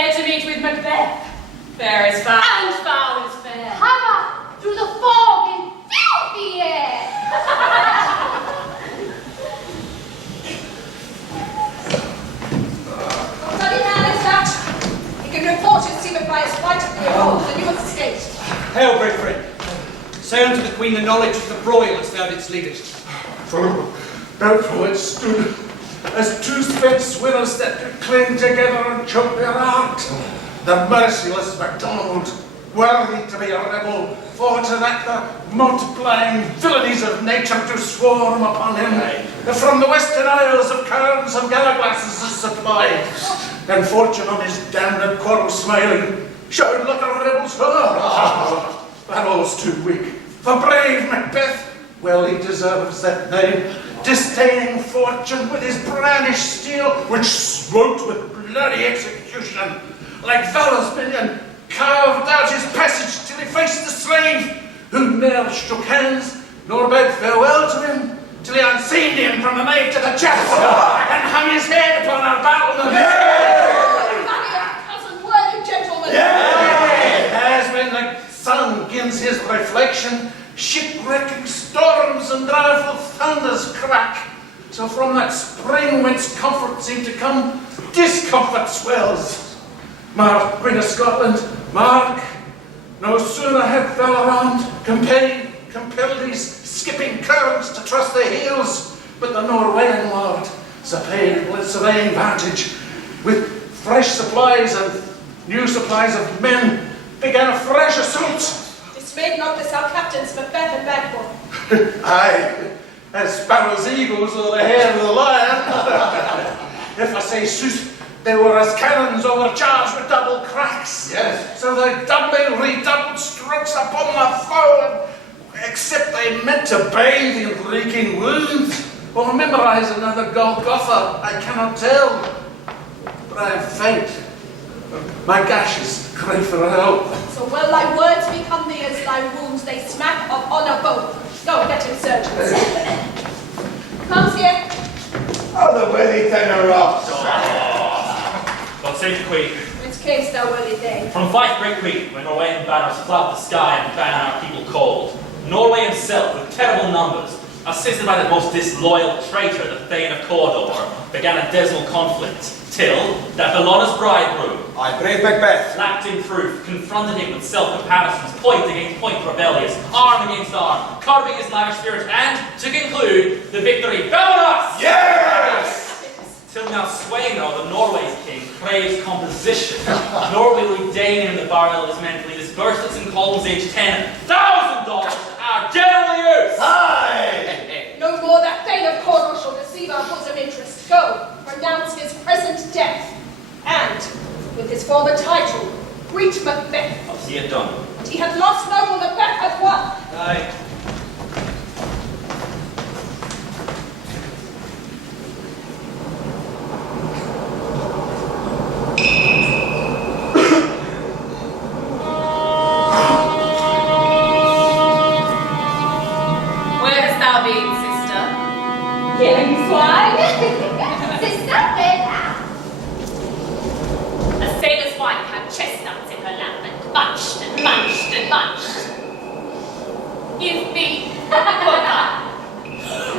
Fair to meet with Macbeth. Fair is foul. And foul is fair. Hover through the fog in filthy air. Bloody man is that? He can report his secret by his flight of the old, and you have escaped. Hail, brave friend. Say unto the Queen the knowledge of the broil as thou didst lead it. For Belfort stood as two spent swinners that do cling together and choke their heart. The merciless MacDonald, worthy to be a rebel, for to that the multiplying villainies of nature do swarm upon him. From the western isles of Cairns and Gallaglasses is supplied, and fortune on his damned quarrel smiling, showed like a rebel's heart. That all's too weak. For brave Macbeth, well he deserves that name, disdaining fortune with his brandished steel, which smote with bloody execution, like valor's minion, carved out his passage till he faced the slave, who ne'er shook hands, nor bade farewell to him, till he unseen him from the nave to the chapel, and hung his head upon our battlement. Cousin, worthy gentlemen. As when the sun gins his reflection, shipwrecking storms and direful thunders crack, so from that spring whence comfort seemed to come, discomfort swells. Mark, Queen of Scotland, mark, no sooner had Valorant compelled these skipping currents to trust their heels, but the Norwegian lord, surveying vantage, with fresh supplies and new supplies of men, began a fresh assault. Dismayed not this our captains, Macbeth and Backbone. Aye, as sparrows eagles or the hair of the lion. If I say sooth, they were as cannons overcharged with double cracks. Yes. So they doubling redoubled strokes upon my foe, except they meant to bathe in reeking wounds, or memorize another Golgotha, I cannot tell. But I am faint. My gashes crave for help. So well thy words become thee as thy wounds, they smack of honour both. Go get him surgeons. Comes here. Oh, the worthy tenor off. God save the Queen. Whence camest thou, worthy Dane? From Fife, great Queen, where Norwegian banners flout the sky and ban our people cold. Norway himself, with terrible numbers, assisted by the most disloyal traitor, the Thane of Cawdor, began a dismal conflict, till that Bellona's bridegroom, I brave Macbeth. lacked in proof, confronted him with self-comparisons, point against point rebellious, arm against arm, curbing his lavish spirit, and, to conclude, the victory fell on us! Yes! Till now Sweno, the Norway's king, craves composition, nor will we deign him the burial of his mentally disbursements and columns age $10,000 to our general use! Aye! No more that Thane of Cawdor shall receive our bosom interest. Go, pronounce his present death, and, with his former title, greet Macbeth. I'll see it done. And he hath lost noble, Macbeth hath won. Aye. Where hast thou been, sister? Killing swine. Sister, where thou? A sailor's wife had chestnuts in her lap and munched and munched and munched. Give me, quoth I,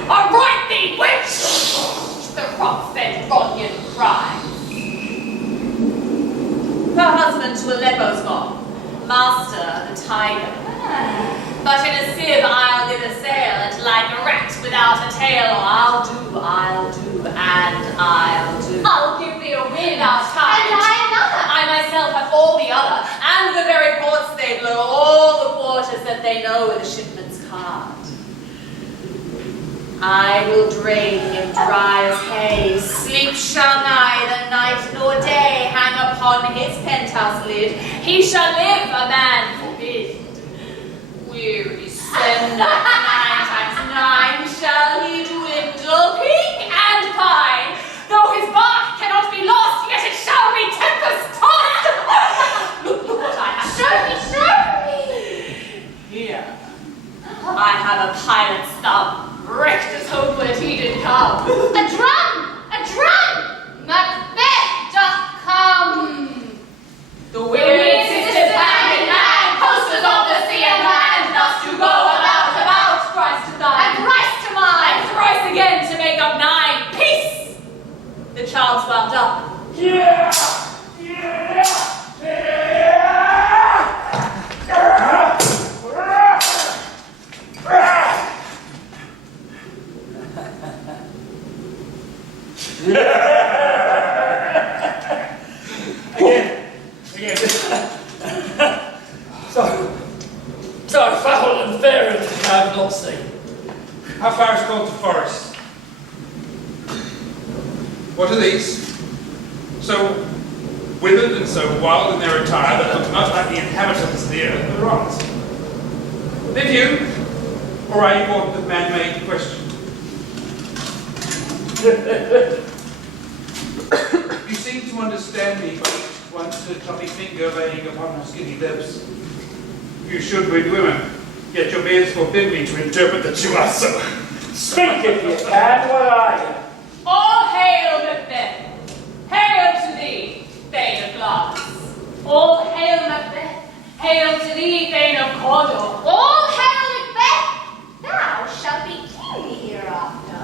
a right thee, witch! The rock-fed Ronyan cries. Her husband to Aleppo's gone, master of the tiger. But in a sieve I'll neither sail, and like a rat without a tail, I'll do, and I'll do. I'll give thee a wind out time. And I another. I myself have all the other, and the very ports they blow, all the quarters that they know where the shipman's card. I will drain him dry as hay, sleep shall neither night nor day hang upon his penthouse lid. He shall live, a man forbid. Weary sender, 9 times 9 shall he dwindle, peak and pine. Though his bark cannot be lost, yet it shall be tempest-tossed. Look what I have. Show me. Here, I have a pilot's thumb, wrecked as homeward he did come. A drum! A drum! Macbeth doth come. Again. So foul and fair I have not seen. How far is called to forest? What are these? So withered and so wild in their attire that look not like the inhabitants of the earth, but aren't. Live you? Or are you born with man-made question? You seem to understand me, but once a chubby finger laying upon her skinny lips. You should with women, yet your beards forbid me to interpret that you are so. Speak if you can, what are you? All hail, Macbeth! Hail to thee, Thane of Glass! All hail, Macbeth! Hail to thee, Thane of Cawdor! All hail Macbeth! Thou shalt be king hereafter.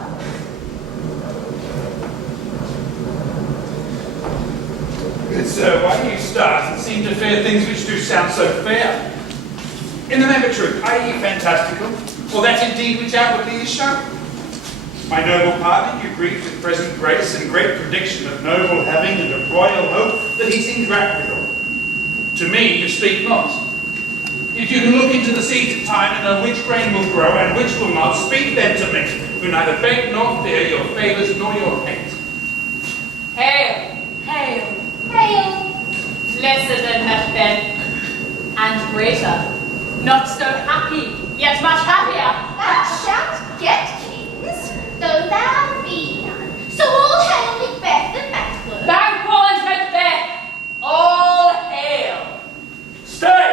Good sir, why do you start and seem to fear things which do sound so fair? In the name of truth, are ye fantastical, or that indeed which outwardly is shown? My noble partner, you greet with present grace and great prediction of noble having and of royal hope that he seems rapt withal. To me you speak not. If you can look into the seeds of time and know which grain will grow and which will not, speak then to me, who neither beg nor fear your favours nor your hate. Hail! Hail! Hail! Lesser than Macbeth, and greater. Not so happy, yet much happier. Thou shalt get kings, though thou be none. So all hail Macbeth and Macbeth. Banquo and Macbeth! All hail! Stay,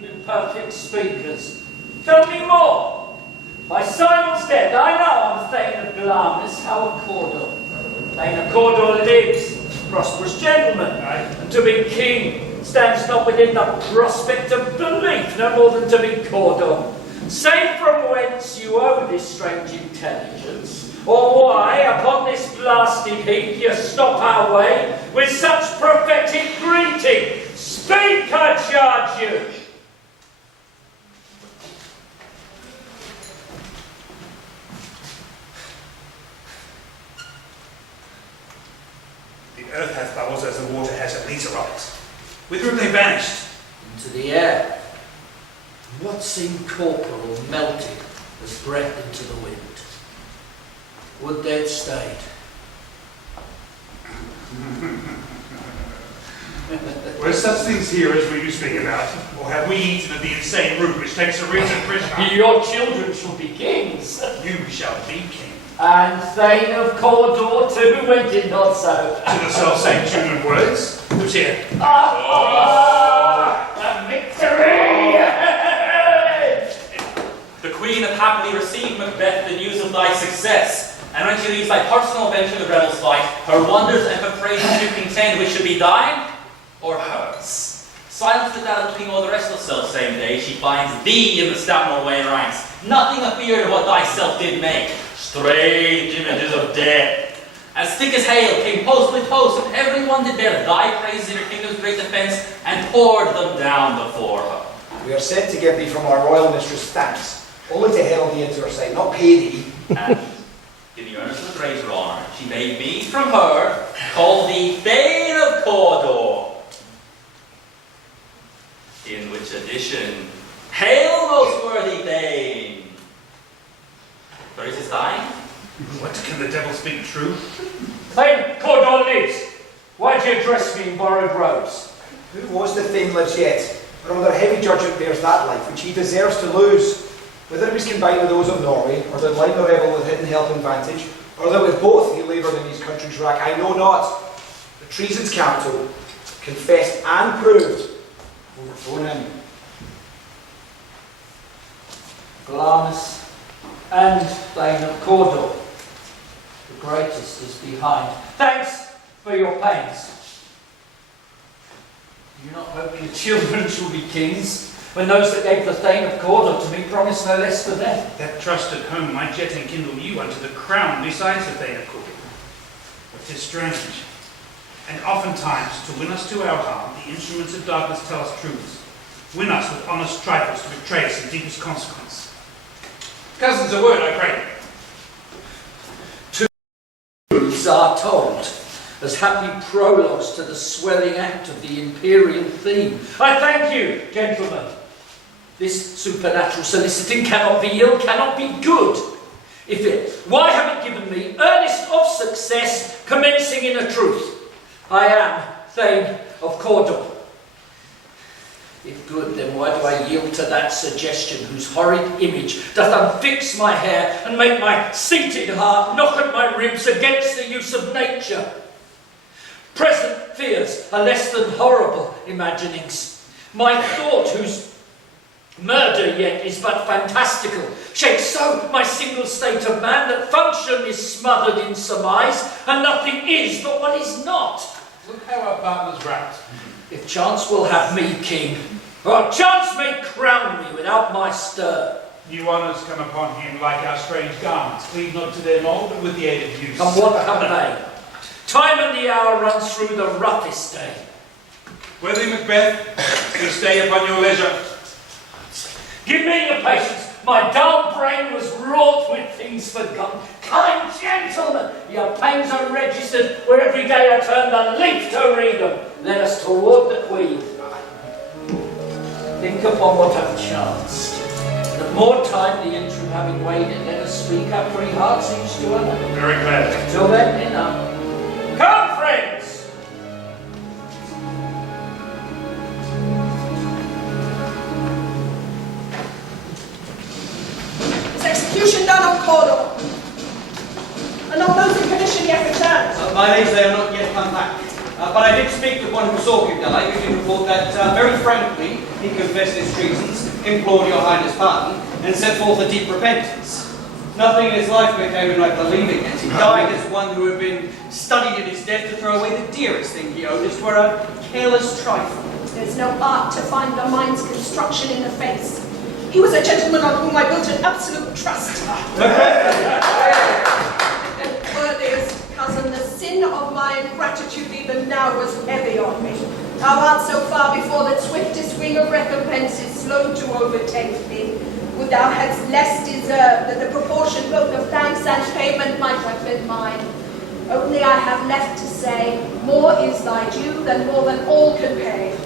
you perfect speakers. Tell me more. By Simon's death, I know I'm Thane of Glamis, how of Cawdor. Thane of Cawdor lives, prosperous gentleman, and to be king stands not within the prospect of belief, no more than to be Cawdor. Say from whence you owe this strange intelligence, or why upon this blasted heath you stop our way with such prophetic greeting. Speak, I charge you! The earth hath bubbles as the water has a meter of it. Whither have they vanished? Into the air. What seemed corporal melted as breath into the wind. Would they'd stayed. Were such things here as we do speak about, or have we eaten of the insane root which takes a risen prisoner? Your children shall be kings. You shall be king. And Thane of Cawdor too, went it not so. To the self-same tune and words. Who's here? A victory! The Queen hath happily received, Macbeth, the news of thy success, and when she leaves thy personal venture the rebels fight, her wonders and her praises do contend which should be thine or hers. Silenced at that looking all the rest of self same day, she finds thee in the stout Norwegian ranks, nothing afeard of what thyself did make, strange images of death. As thick as hail came post with post, and every one did bear thy praises in her kingdom's great defence, and poured them down before her. We are sent to give thee from our royal mistress thanks, only to herald thee into her sight, not pay thee. And, in the earnest of greater honour, she bade me from her call thee Thane of Cawdor. In which addition, hail, most worthy Thane! Where is his thine? What, can the devil speak true? Thane Cawdor lives. Why do you dress me in borrowed robes? Who was the Thane lives yet, but under heavy judgment bears that life which he deserves to lose. Whether it was combined with those of Norway, or that like the rebel with hidden help and vantage, or that with both he laboured in his country's rack, I know not. The treason's capital, confessed and proved, overthrown him. Glamis and Thane of Cawdor. The greatest is behind. Thanks for your pains. Do you not hope your children shall be kings, when those that gave the Thane of Cawdor to me promised no less for them? That trust at home might yet enkindle you unto the crown besides the Thane of Cawdor. But 'tis strange. And oftentimes, to win us to our harm, the instruments of darkness tell us truths. Win us with honest trifles to betray us in deepest consequence. Cousins, a word, I pray. Truths these are told as happy prologues to the swelling act of the imperial theme. I thank you, gentlemen. This supernatural soliciting cannot be ill, cannot be good. If it, why have it given me earnest of success, commencing in a truth? I am Thane of Cawdor. If good, then why do I yield to that suggestion whose horrid image doth unfix my hair and make my seated heart knock at my ribs against the use of nature? Present fears are less than horrible imaginings. My thought, whose murder yet is but fantastical, shakes so my single state of man that function is smothered in surmise, and nothing is but what is not. Look how our partner's wrapped. If chance will have me king, or chance may crown me without my stir. New honours come upon him like our strange garments, cleave not to their mould, but with the aid of use. Come what come may, time and the hour runs through the roughest day. Worthy Macbeth, you stay upon your leisure. Give me your patience. My dull brain was wrought with things forgotten. Kind gentlemen, your pains are registered where every day I turn the leaf to read them. Let us toward the Queen. Think upon what hath chanced. And at more time, the interim having weighed it, let us speak our free hearts each to other. Very gladly. Till then, enough. Come, friends! Execution done on Cawdor. And not those in commission yet returned. My liege, they are not yet come back. But I did speak with one who saw him die, who did report that very frankly he confessed his treasons, implored your highness pardon, and set forth a deep repentance. Nothing in his life became him like believing it. He died as one who had been studied in his death to throw away the dearest thing he owed us for a careless trifle. There's no art to find the mind's construction in the face. He was a gentleman on whom I built an absolute trust. And worthiest cousin, the sin of my ingratitude even now was heavy on me. Thou art so far before that swiftest wing of recompense is slow to overtake thee. Would thou hadst less deserved that the proportion both of thanks and payment might have been mine. Only I have left to say, more is thy due than more than all can pay.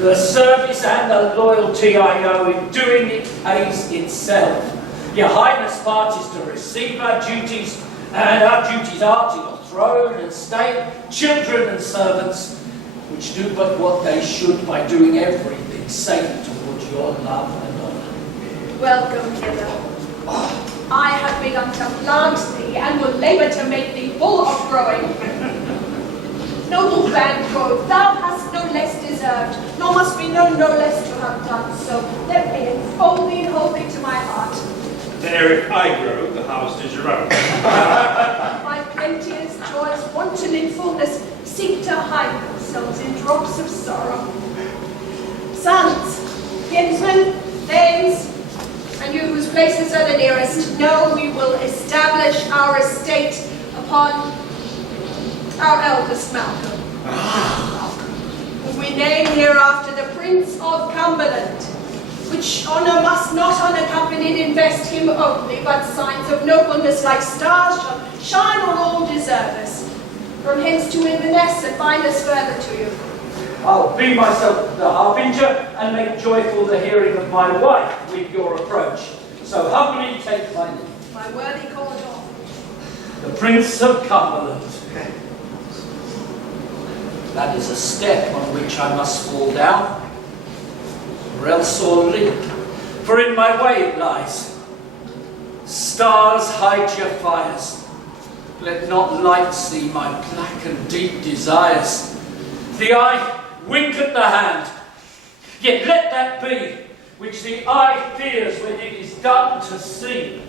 The service and the loyalty I owe in doing it pays itself. Your highness' part is to receive our duties, and our duties are to your throne and state, children and servants, which do but what they should by doing everything safe towards your love and honour. Welcome hither. I have begun to plant thee, and will labour to make thee full of growing. Noble Banquo, thou hast no less deserved, nor must be known no less to have done so. Let me enfold thee and hold thee to my heart. There, if I grow, the harvest is your own. My plenteous joys, wanton in fullness, seek to hide themselves in drops of sorrow. Sons, kinsmen, thanes, and you whose places are the nearest, know we will establish our estate upon our eldest Malcolm, whom we name hereafter the Prince of Cumberland, which honour must not unaccompanied invest him only, but signs of nobleness like stars shall shine on all deservers. From hence to Inverness and bind us further to you. I'll be myself the harbinger and make joyful the hearing of my wife with your approach. So humbly take my leave. My worthy Cawdor. The Prince of Cumberland. That is a step on which I must fall down, or else or leap, for in my way it lies. Stars, hide your fires. Let not light see my black and deep desires. The eye, wink at the hand. Yet let that be, which the eye fears when it is done to see.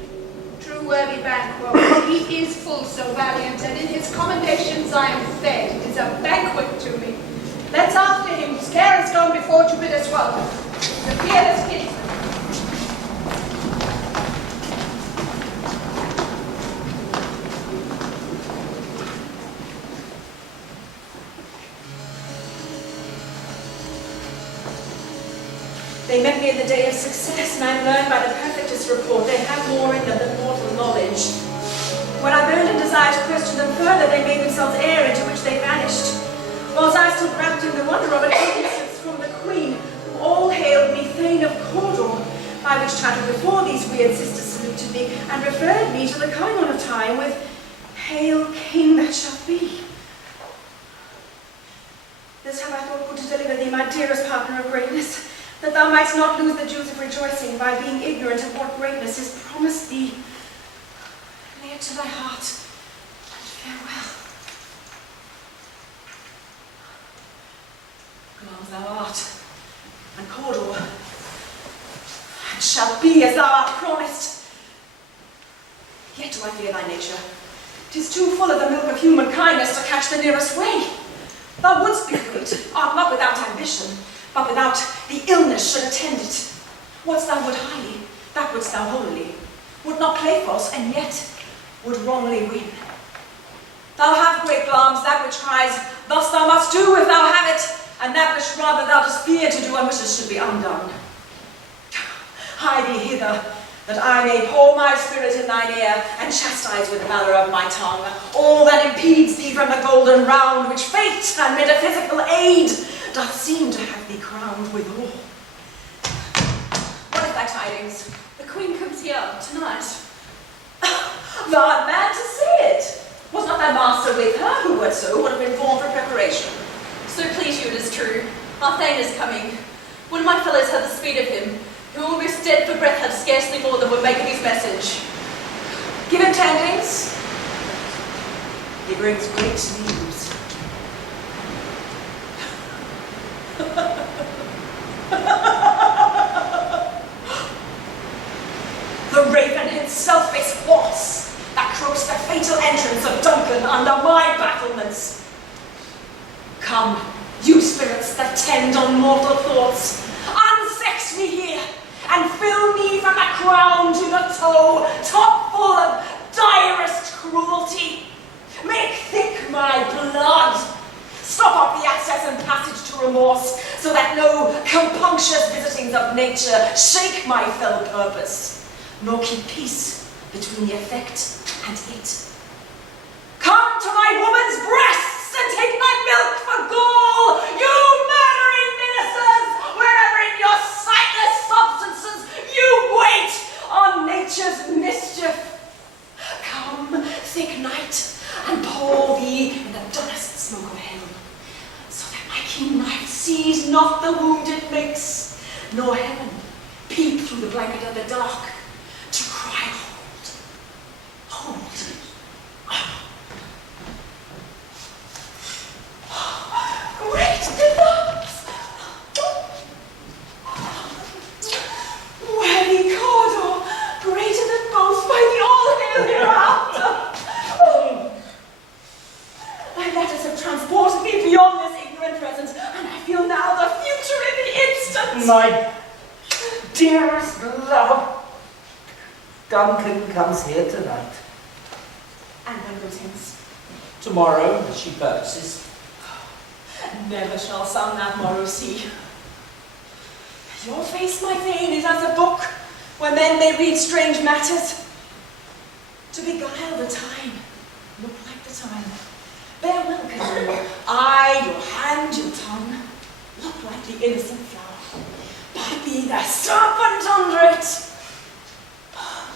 True worthy Banquo, he is full so valiant, and in his commendations I am fed. It is a banquet to me. Let's after him, whose care has gone before to bid us welcome. The fearless kinsman. They met me in the day of success, and I learned by the perfectest report they have more in them than mortal knowledge. When I burned a desire to question them further, whether they made themselves air into which they vanished. Whilst I stood wrapped in the wonder of it, instance from the Queen, who all hailed me Thane of Cawdor, by which title before these weird sisters saluted me, and referred me to the Chiron of time with, Hail King that shall be. This have I thought good to deliver thee, my dearest partner of greatness, that thou mightst not lose the dues of rejoicing by being ignorant of what greatness is promised thee. Lay it to thy heart, and farewell. Glance thou art, and Cawdor, and shalt be as thou art promised. Yet do I fear thy nature. 'Tis too full of the milk of human kindness to catch the nearest way. Thou wouldst be great, art not without ambition, but without the illness should attend it. Wouldst thou would highly, that wouldst thou holily, would not play false, and yet would wrongly win. Thou have great arms, that which cries, thus thou must do if thou have it, and that which rather thou dost fear to do and wishes should be undone. Hie thee hither, that I may pour my spirit in thine ear, and chastise with valour of my tongue all that impedes thee from the golden round which fate and metaphysical aid doth seem to have thee crowned withal. What is thy tidings? The Queen comes here tonight. Thou art mad to say it. Was not thy master with her, who would have informed for preparation? So please you, it is true. Our Thane is coming. One of my fellows had the speed of him, who almost dead for breath had scarcely more than would make of his message. Give him tidings. He brings great news. The raven himself is false, that croaks the fatal entrance of Duncan under my battlements. Come, you spirits that tend on mortal thoughts, unsex me here, and fill me from the crown to the toe, top full of direst cruelty. Make thick my blood. Stop up the access and passage to remorse, so that no compunctious visitings of nature shake my fell purpose, nor keep peace between the effect and it. Come to my woman's breasts and take my milk for gall, you murdering ministers, wherever in your sightless substances you wait on nature's mischief. Come, thick night, and pour thee in the dullest smoke of hell, so that my keen knife sees not the wound it makes, nor heaven peep through the blanket of the dark to cry, hold, hold. Great deluxe! Worthy Cawdor, greater than both by the all-hail hereafter! Thy letters have transported me beyond this ignorant present, and I feel now the future in the instant! My dearest love, Duncan comes here tonight. And when goes hence? Tomorrow, as she purposes. Never shall sun that morrow see. Your face, my Thane, is as a book where men may read strange matters. To beguile the time, look like the time. Bear welcome your eye, your hand, your tongue. Look like the innocent flower, but be the serpent under it.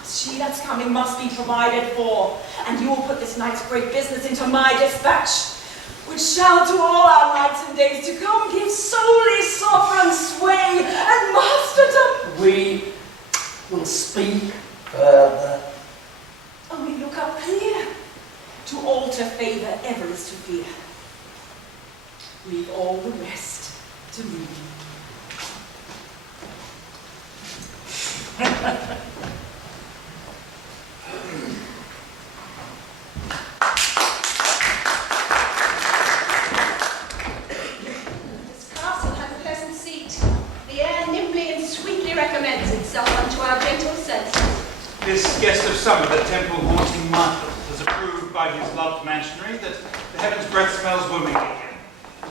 She that's coming must be provided for, and you will put this night's great business into my dispatch, which shall to all our nights and days to come give solely sovereign sway and masterdom. We will speak further. Only look up clear. To alter favour ever is to fear. Leave all the rest to me. Recommends itself unto our gentle senses. This guest of summer, the temple-haunting Macbeth, has approved by his loved mansionary that the heaven's breath smells woman again.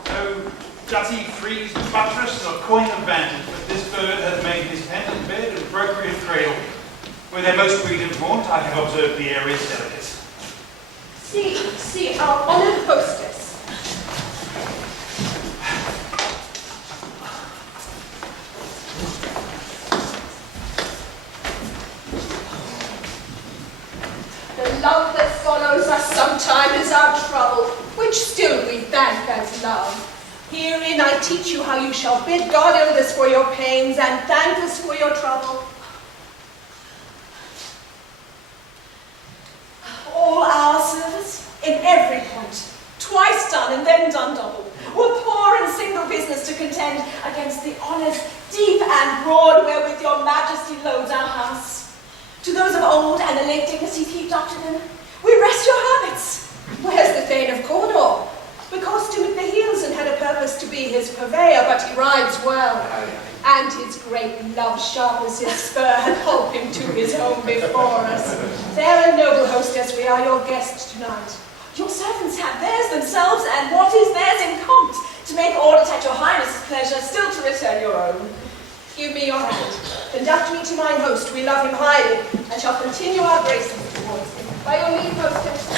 No jutty frieze buttress nor coign of vantage, but this bird hath made his pendant bed and appropriate cradle. Where their most breed and haunt, I have observed the air is delicate. See, see our honored hostess. The love that follows us sometimes is our trouble, which still we thank as love. Herein I teach you how you shall bid God illness for your pains and thank us for your trouble. All our service, in every point, twice done and then done double, were poor and single business to contend against the honours deep and broad wherewith your majesty loads our house. To those of old and the late dignities heaped up to them, we rest your habits. Where's the Thane of Cawdor? The costume at the heels and had a purpose to be his purveyor, but he rides well. And his great love sharpens his spur and holp him to his home before us. Fair and noble hostess, we are your guests tonight. Your servants have theirs themselves, and what is theirs in compt, to make orders at your highness's pleasure, still to return your own. Give me your hand. Conduct me to mine host. We love him highly, and shall continue our graces towards him. By your leave, hostess.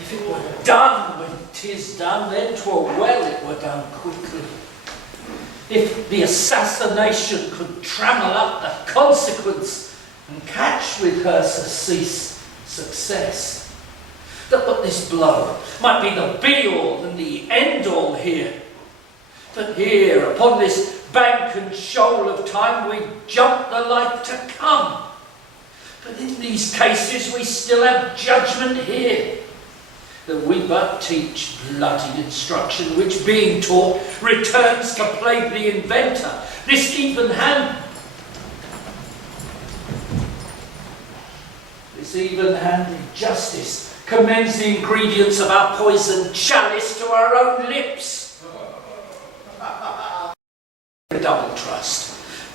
If it were done when 'tis done, then 'twere well it were done quickly. If the assassination could trammel up the consequence and catch with her surcease success, that but this blow might be the be-all and the end-all here. But here, upon this bank and shoal of time, we jump the life to come. But in these cases we still have judgment here, that we but teach bloody instruction, which being taught returns to plague the inventor. This even handed justice commends the ingredients of our poisoned chalice to our own lips. A double trust.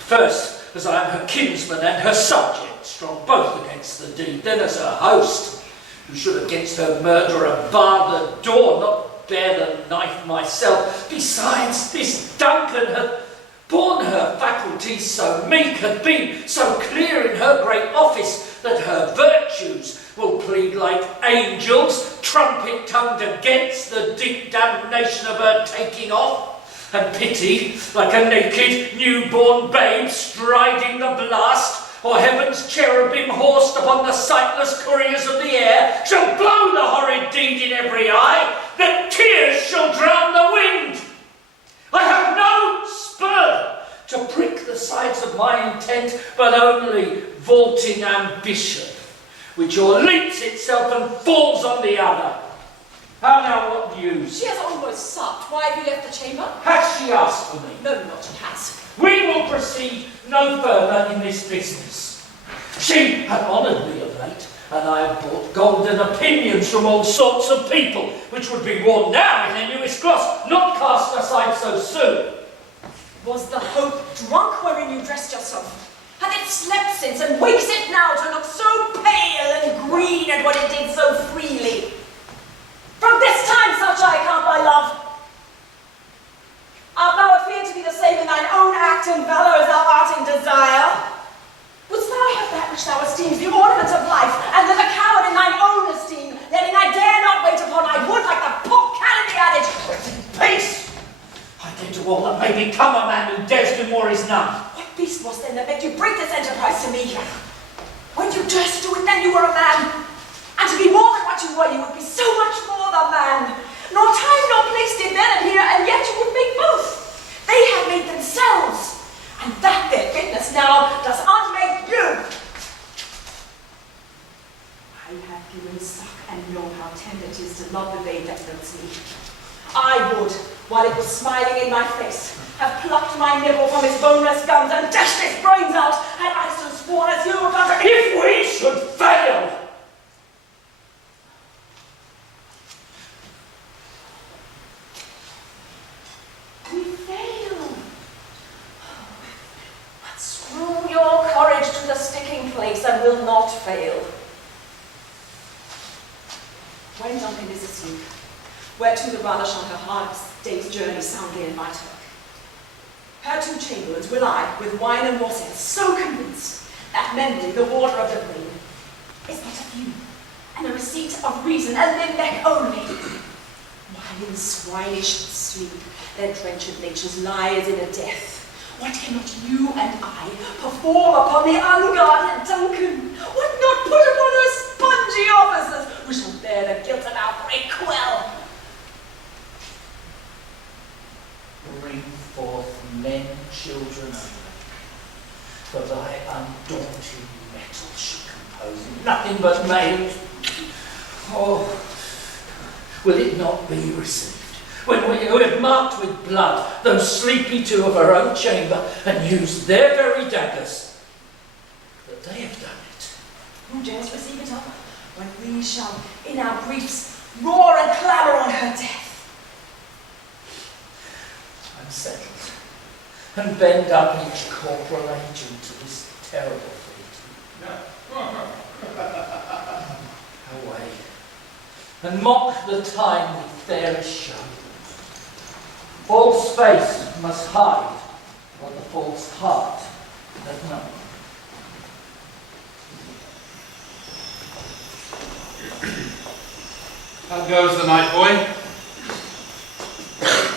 First, as I am her kinsman and her subject, strong both against the deed, then as her host, who should against her murderer bar the door, not bear the knife myself. Besides, this Duncan hath borne her faculties so meek, hath been so clear in her great office, that her virtues will plead like angels, trumpet-tongued against the deep damnation of her taking off, and pity, like a naked newborn babe striding the blast, or heaven's cherubim horsed upon the sightless couriers of the air, shall blow the horrid deed in every eye, that tears shall drown the wind. I have no spur to prick the sides of my intent, but only vaulting ambition, which o'erleaps itself and falls on the other. How now, what news? She has almost supped. Why have you left the chamber? Has she asked for me? No, not she has. We will proceed no further in this business. She hath honoured me of late, and I have bought golden opinions from all sorts of people, which would be worn now in their newest gloss, not cast aside so soon. Was the hope drunk wherein you dressed yourself? Hath it slept since, and wakes it now to look so pale and green at what it did so freely? From this time such I count my love. Art thou afeard to be the same in thine own act and valour as thou art in desire? Wouldst thou have that which thou esteemest the ornament of life, and live a coward in thine own esteem, letting I dare not wait upon I would like the poor cat in the adage? Peace! I did to all that may become a man who dares do more is none. What beast was then that made you break this enterprise to me? When you durst do it, then you were a man. And to be more than what you were, you would be so much more than man. Nor time nor place did then appear, and yet you would make both. They have made themselves, and that their fitness now does unmake you. I have given suck and know how tender it is to love the babe that loves me. I would, while it was smiling in my face, have plucked my nibble from its boneless gums and dashed its brains out, had I so sworn as you were but if we should fail! We fail. will not fail. When Duncan is asleep, whereto the runner shall her hard day's journey soundly invite her. Her two chamberlains will I, with wine and wassail, so convince that memory, the water of the brain, is but a few, and a receipt of reason, a limbeck only. While in swinish sleep, their drenched natures lies in a death. What cannot you and I perform upon the unguarded Duncan? What not put upon those spongy officers who shall bear the guilt of our great quell? Bring forth men, children only, for thy undaunted metal should compose nothing but males. Oh, will it not be received, when we who have marked with blood those sleepy two of our own chamber, and used their very daggers, that they have done it? Who dares receive it up, when we shall, in our griefs, roar and clamour on her death? Settled, and bend up each corporal agent to this terrible fate. Away, and mock the time with fairest show. False face must hide what the false heart doth know. How goes the night, boy?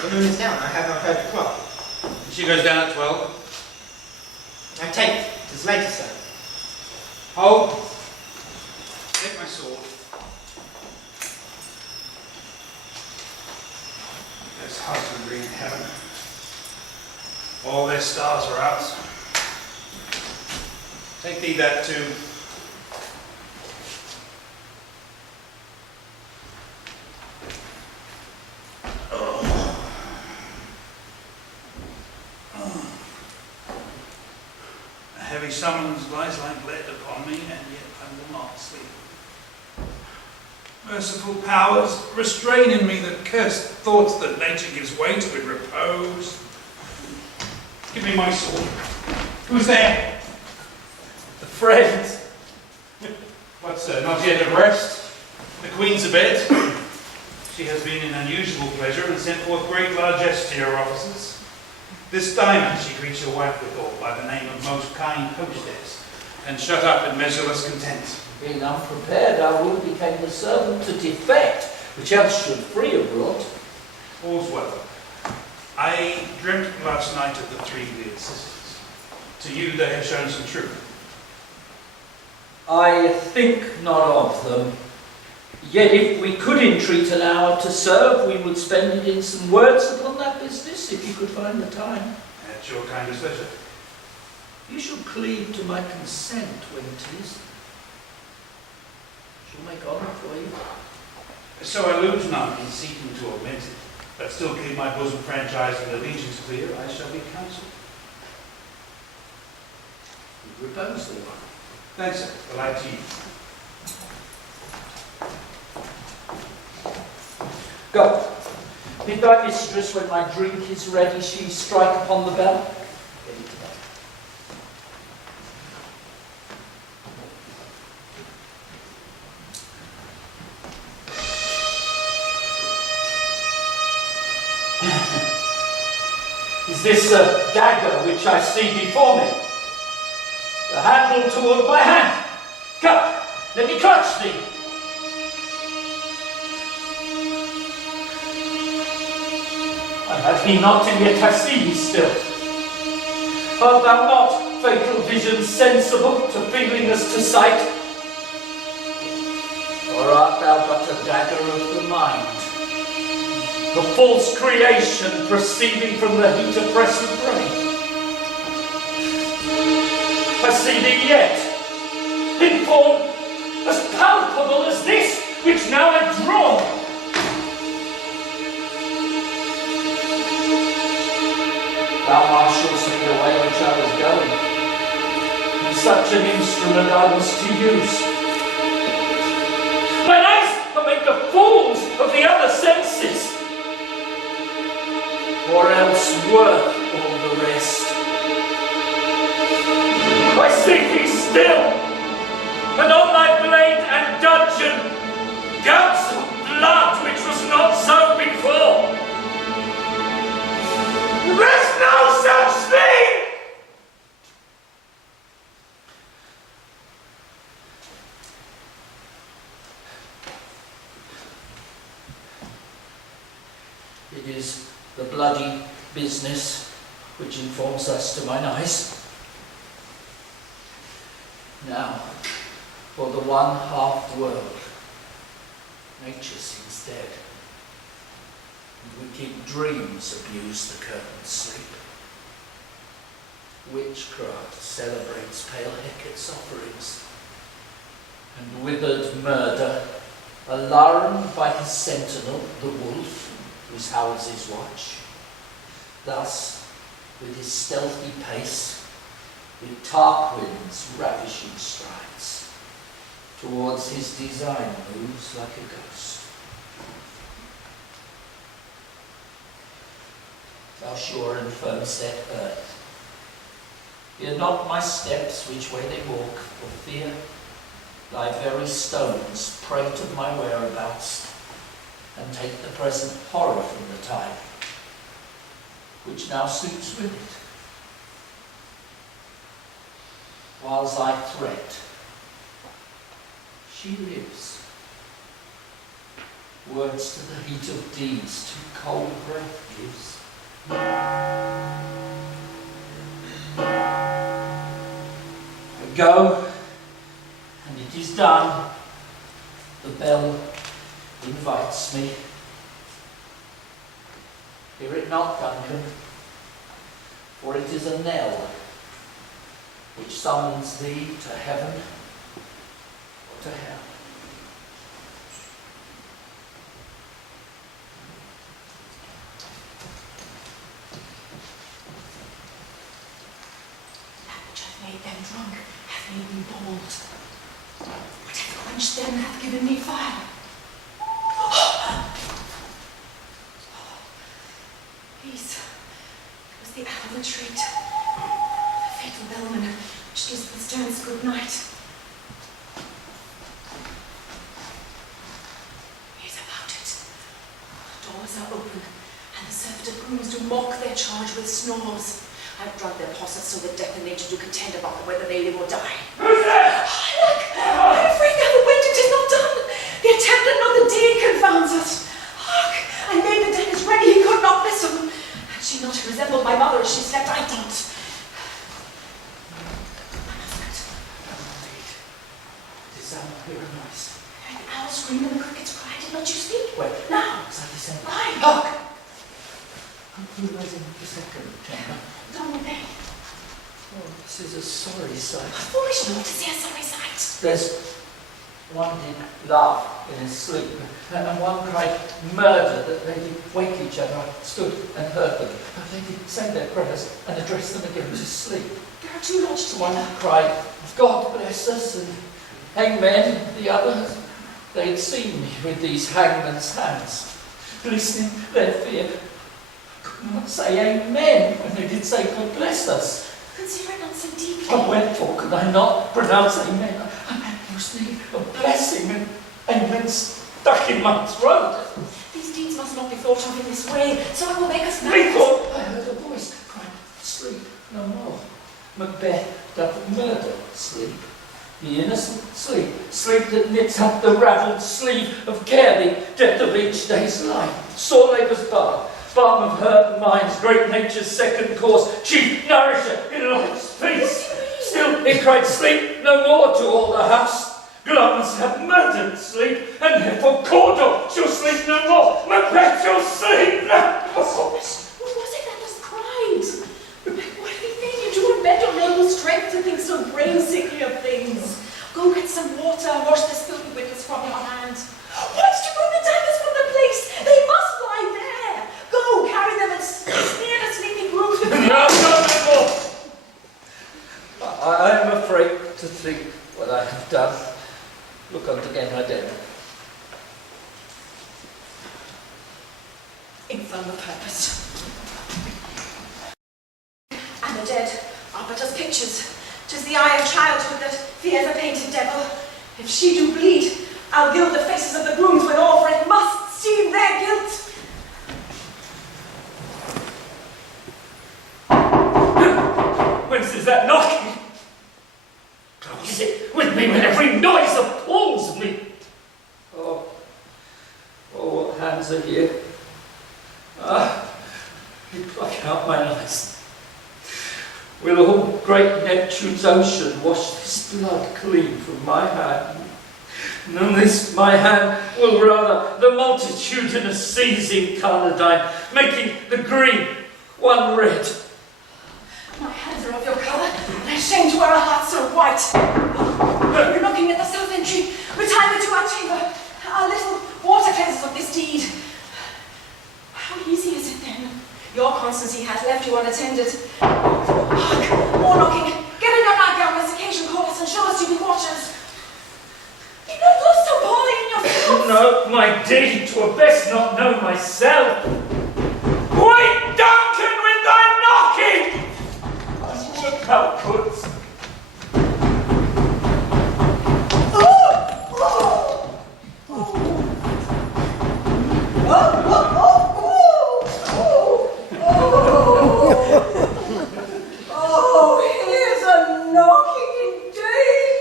The moon is down. I have not heard the clock. She goes down at 12. I take it. It is later, sir. Hold. Take my sword. There's husbandry in heaven. All their stars are out. Take thee that too. Heavy summons lies like lead upon me, and yet I will not sleep. Merciful powers, restrain in me the cursed thoughts that nature gives way to in repose. Give me my sword. Who's there? The friends. What, sir, not yet at rest? The Queen's abed. She has been in unusual pleasure and sent forth great largesse to your officers. This diamond she greets your wife withal by the name of most kind hostess, and shut up in measureless content. Being unprepared, our wound became the servant to defect, which else should free abroad. All's well. I dreamt last night of the three dear sisters. To you they have shown some truth. I think not of them. Yet if we could entreat an hour to serve, we would spend it in some words upon that business, if you could find the time. At your kindest pleasure. You shall cleave to my consent when it is. Shall make honour for you. So I lose none in seeking to augment it, but still keep my bosom franchise and allegiance clear, I shall be counselled. You repose the one. Thanks, sir. The light to you. Go. Bid thy mistress, when my drink is ready, she strike upon the bell. Get it to her. Is this a dagger which I see before me? The handle toward my hand. Come, let me clutch thee. I have thee not, and yet I see thee still. Art thou not, fatal vision, sensible to feeling as to sight? Or art thou but a dagger of the mind? The false creation proceeding from the heat oppressive brain? I see thee yet, in form as palpable as this which now I draw. Thou marshals me the way which I was going, and such an instrument I was to use. Mine eyes are made the fools of the other senses, or else worth all the rest. I see thee still, bloody business which informs us to mine eyes. Now, for the one half world, nature seems dead, and wicked dreams abuse the curtain's sleep. Witchcraft celebrates pale Hecate's offerings, and withered murder, alarmed by his sentinel, the wolf, whose howls his watch, thus, with his stealthy pace, with Tarquin's ravishing strides, towards his design moves like a ghost. Thou sure and firm set earth, fear not my steps which way they walk, for fear thy very stones prate of my whereabouts, and take the present horror from the time, which now suits with it. Whiles I threat, she lives. Words to the heat of deeds, too cold breath gives. I go, and it is done. The bell invites me. Hear it not, Duncan, for it is a knell which summons thee to heaven or to hell. That which hath made them drunk hath made me bold. What hath quenched them hath given me fire. Peace. It was the hour of retreat. The fatal bellman which gives the stones good night. He is about it. Doors are open, and the surfeited grooms do mock their charge with snores. I've drugged their possets so that death and nature do contend about whether they live or die. Who's there? Look! I'm afraid now the wait it is not done. The attempt at another deed confounds us. Hark! I made the deck as ready he could not listen. Had she not resembled my mother as she slept, I doubt. Hear a noise. An owl screamed and the crickets cried. Did not you speak? Wait. Now. Exactly the same. Why? Hark! Who was in the second chamber? Down with them. Oh, this is a sorry sight. A foolish not to see a sorry sight. There's one did laugh in his sleep, and one cried murder, that they did wake each other. I stood and heard them. But they did say their prayers and address them again to sleep. There are two lodged One together. cried, God bless us, and hangmen, the others, they had seen me with these hangmen's hands, glistening their fear. Could not say amen when they did say God bless us. Consider it not so deeply. Oh, wherefore could I not pronounce amen? I meant mostly a blessing, and amen stuck in my throat. These deeds must not be thought of in this way, so I will make us Methought I heard a voice crying, sleep no more. Macbeth doth murder sleep. The innocent sleep, sleep that knits up the ravelled sleeve of care, the death of each day's life. Sore labour's balm, balm of hurt minds, great nature's second cause, chief nourisher in life's peace. Still he cried, sleep no more to all the house. Glamis have murdered sleep, and therefore Cawdor shall sleep no more. Macbeth shall sleep no more. What was it that was cried? What do you think? You do not bet your noble strength to think so brain-sickly of things. Go get some water and wash this filthy witness from your hand. What? To move the daggers from the place? They must lie there. Go, carry them and smear the sleeping grooms with No more. I am afraid to think what I have done. Look on again, my dead. infernal purpose. And the dead are but as pictures. 'Tis the eye of childhood that fears a painted devil. If she do bleed, I'll gild the faces of the grooms with all, for it must seem their guilt. Whence is that knocking? Is it with me when every noise appalls me? Oh, what hands are here? great Neptune's ocean wash this blood clean from my hand. And on this my hand will rather the multitudinous seas incarnadine, making the green one red. My hands are of your colour, and I shame to wear a heart so white. We're knocking at the south entry. Retire to our chamber. Our little water cleanses of this deed. How easy is it then? Your constancy hath left you unattended. Hark! More knocking. Get in your nightgown, as occasion calls, and show us you be watchers. You not lost so poorly in your thoughts. No, my deed, 'twere best not know myself. Wait, Duncan, with thy knocking! I would thou couldst. Oh, here's a knocking indeed.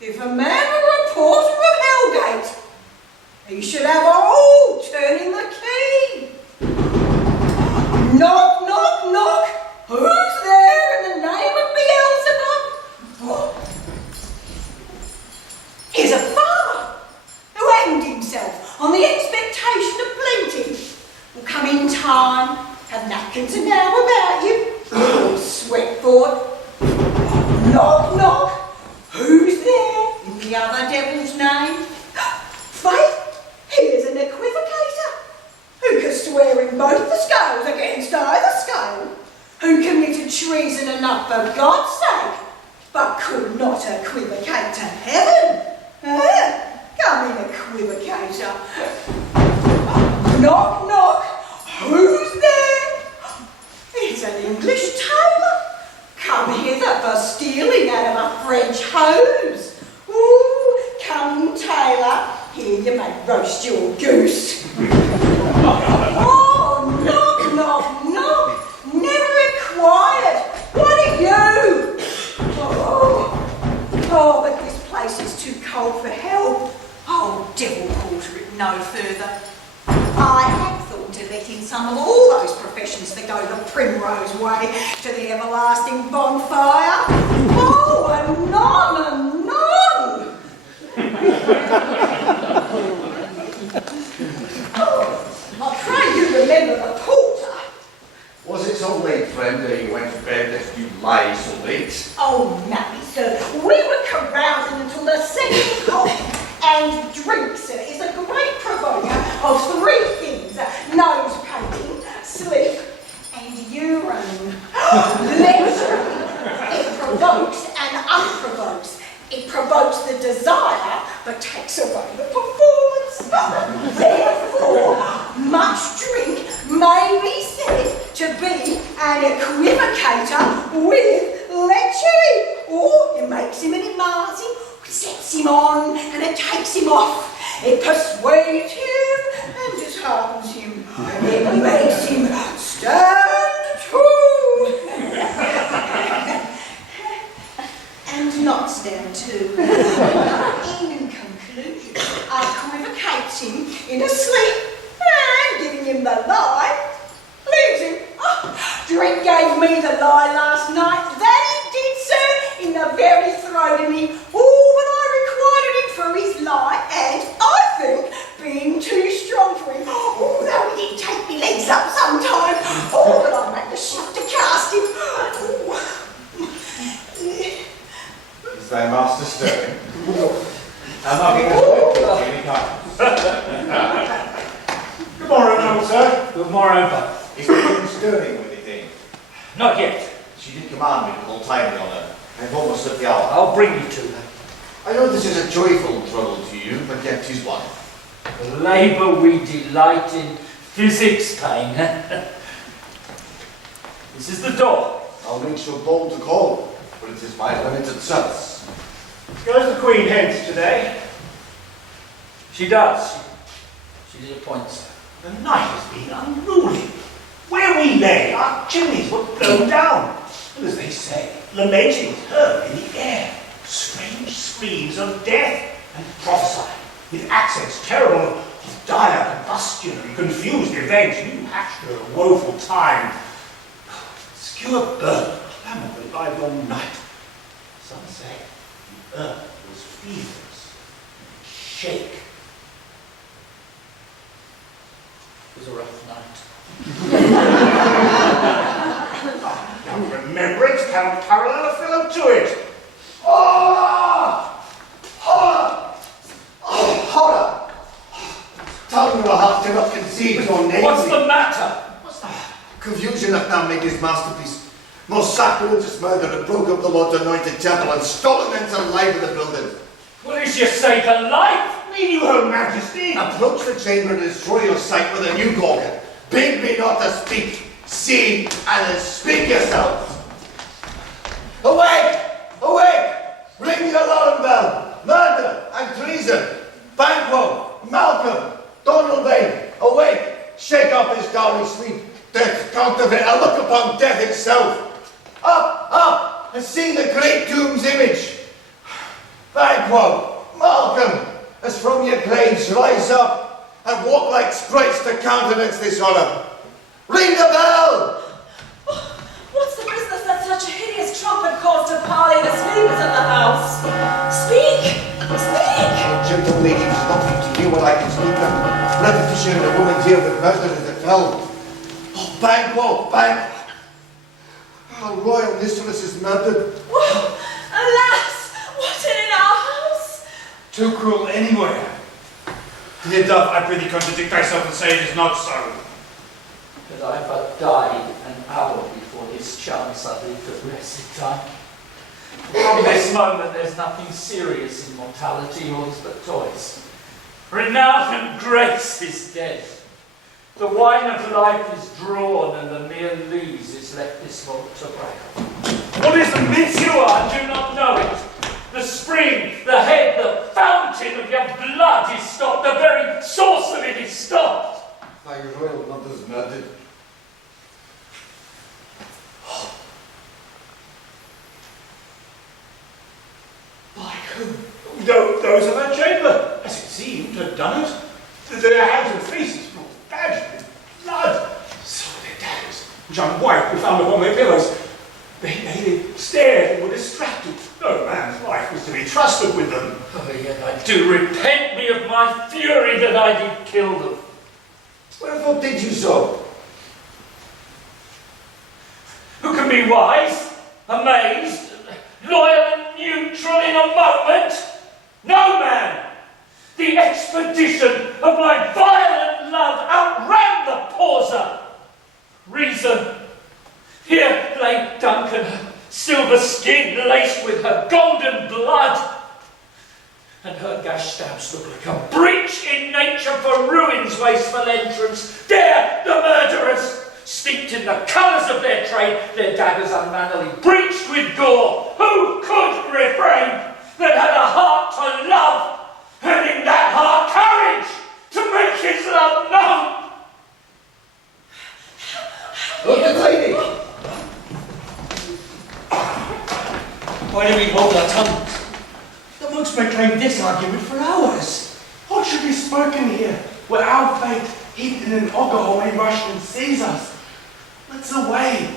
If a man were a porter of Hellgate, he should have all turning the key. Knock, knock, knock. Who's there in the name of Beelzebub? Here's a farmer who hanged himself on the expectation of plenty. Will come in time, have napkins an hour about you. Sweat thought. Knock, knock. Who's there in the other devil's name? Faith, here's an equivocator who can swear in both the scales against either scale, who committed treason enough for God's sake, but could not equivocate to heaven. Come in, equivocator. Knock, knock. Who's there? It's an English tailor, come hither for stealing out of a French hose. Ooh, come, tailor, here you may roast your goose. Oh, knock, knock, knock. Never inquired. What are you? Oh, but this place is too cold for help. Oh, devil quarter it no further. I had thought to let in some of all those professions that go the primrose way to the everlasting bonfire. Oh, anon, anon. I pray you remember the porter. Was it so late, friend, that you went to bed that you lie so late? Oh, no, sir. We were carousing until the second coffee. And drink, sir, is a great provoker of three things: nose painting, sleep, and urine. Lecturing. It provokes and unprovokes. It provokes the desire, but takes away the performance. Therefore, much drink may be said to be an equivocator with lechery, or it makes him an imagine. It sets him on and it takes him off. It persuades him and disheartens him. It makes him stand true and not stand too. In conclusion, equivocates him into sleep and giving him the lie, leaves him. Oh, drink gave me the lie last night. That he did, sir, in the very throat of me. Oh, but I requited him for his lie, and I think being too strong for him. Although he did take me legs up sometime. Oh, but I made the shift to cast him. Is thy master stirring? I'm knocking at the door any time. Good morning, old sir. Good morning, but Is the queen stirring with anything? not yet. She did command me to call timely on her. I've almost slipped the hour. I'll bring you to her. I know this is a joyful trouble to you, but yet 'tis one. The labour we delight in, physics pain. This is the door. I'll make so bold to call, but it is my limited sense. Goes the Queen hence today? She does. She disappoints. The night has been unruly. Where we lay, our chimneys were blown down. And as they say, lamenting was heard in the air. Strange screams of death and prophesying. with accents terrible of dire combustion and confused events, you hatched a woeful time. Obscure bird clamoured the livelong night. Some say the earth was fevers, shake. It was a rough night. Now remembrance cannot parallel a fellow to it. Horror! Horror! Oh, horror! Tongue of a heart cannot conceive your name. What's the matter? Confusion hath now made his masterpiece. Most sacrilegious murder had broke up the Lord's anointed temple and stolen into life of the building. What is your say to life? Mean you, Her Majesty? Approach the chamber and destroy your sight with a new gorgon. Bid me not to speak. See, and then speak yourselves. Awake! Awake! Ring the alarm bell! Murder and treason! Banquo! Malcolm! Donald Vane! Awake! Shake off this downy sleep. Death counterfeit, and look upon death itself. Up! Up! And see the great doom's image. Banquo! Malcolm! As from your graves rise up and walk like sprites to countenance this horror. Ring the bell! What's the business that such a hideous trumpet caused to parley the sleepers of the house? Speak! Speak! Gentle lady, it is not fit to hear what I can speak of. Repetition in a woman's ear with murder as it fell. Oh, Banquo! Banquo! Our royal mistress is murdered. Whoa! Alas! What in our house? Too cruel anywhere. Here doth, I prithee, contradict thyself and say it is not so. Had I but died an hour before his chance, I'd leave the blessed time. From this moment, there's nothing serious in mortality, all is but toys. Renown and grace is dead. The wine of life is drawn, and the mere lees is left this vault to break. What is amiss you are, I do not know it. The spring, the head, the fountain of your blood is stopped. The very source of it is stopped. My royal mother's murdered. By whom? Those of our chamber, as it seemed, had done it. Their hands and faces were badged with blood. So were their daggers, which unwiped were found upon their pillows. They stared and were distracted. No man's life was to be trusted with them. Oh, yet I do repent me of my fury that I did kill them. Wherefore did you so? Who can be wise, amazed, loyal and neutral in a moment? No man! The expedition of my violent love outran the pauser. Reason. Here lay Duncan, her silver skin laced with her golden blood. And her gash stabs look like a breach in nature for ruin's wasteful entrance. There the murderers, steeped in the colours of their trade, their daggers unmannerly breached with gore. Who could refrain that had a heart to love, and in that heart courage to make his love known? Look at lady! Why do we hold our tongues? The monks may claim this argument for hours. What should be spoken here, where our fate, hid in an auger may rush and seize us? Let's away.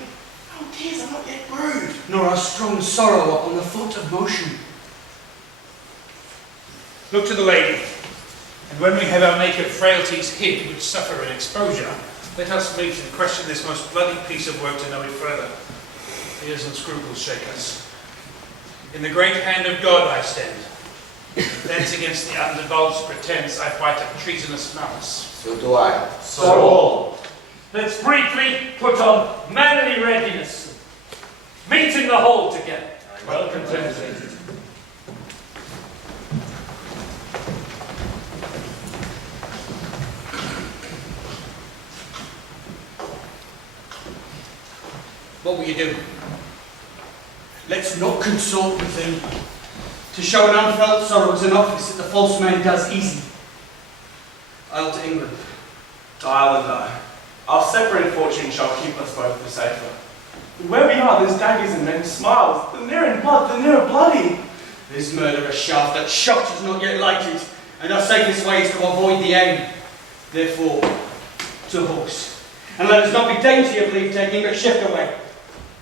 Our tears are not yet brewed, nor our strong sorrow upon the foot of motion. Look to the lady, and when we have our naked frailties hid which suffer in exposure, let us meet and question this most bloody piece of work to know it further. Fears and scruples shake us. In the great hand of God I stand. Thence against the undivulged pretense I fight a treasonous malice. So do I. So all. Let's briefly put on manly readiness. Meet in the hall together. Well contented. What will you do? Let's not consult with them. To show an unfelt sorrow is an office that the false man does easy. I'll to England. To Ireland I. Our separate fortune shall keep us both the safer. Where we are, there's daggers and men's smiles. The near in blood, the near bloody. This murderous shaft that shot is not yet lighted. and our safest way is to avoid the aim. Therefore, to horse. And let us not be dainty of leave-taking, but shift away.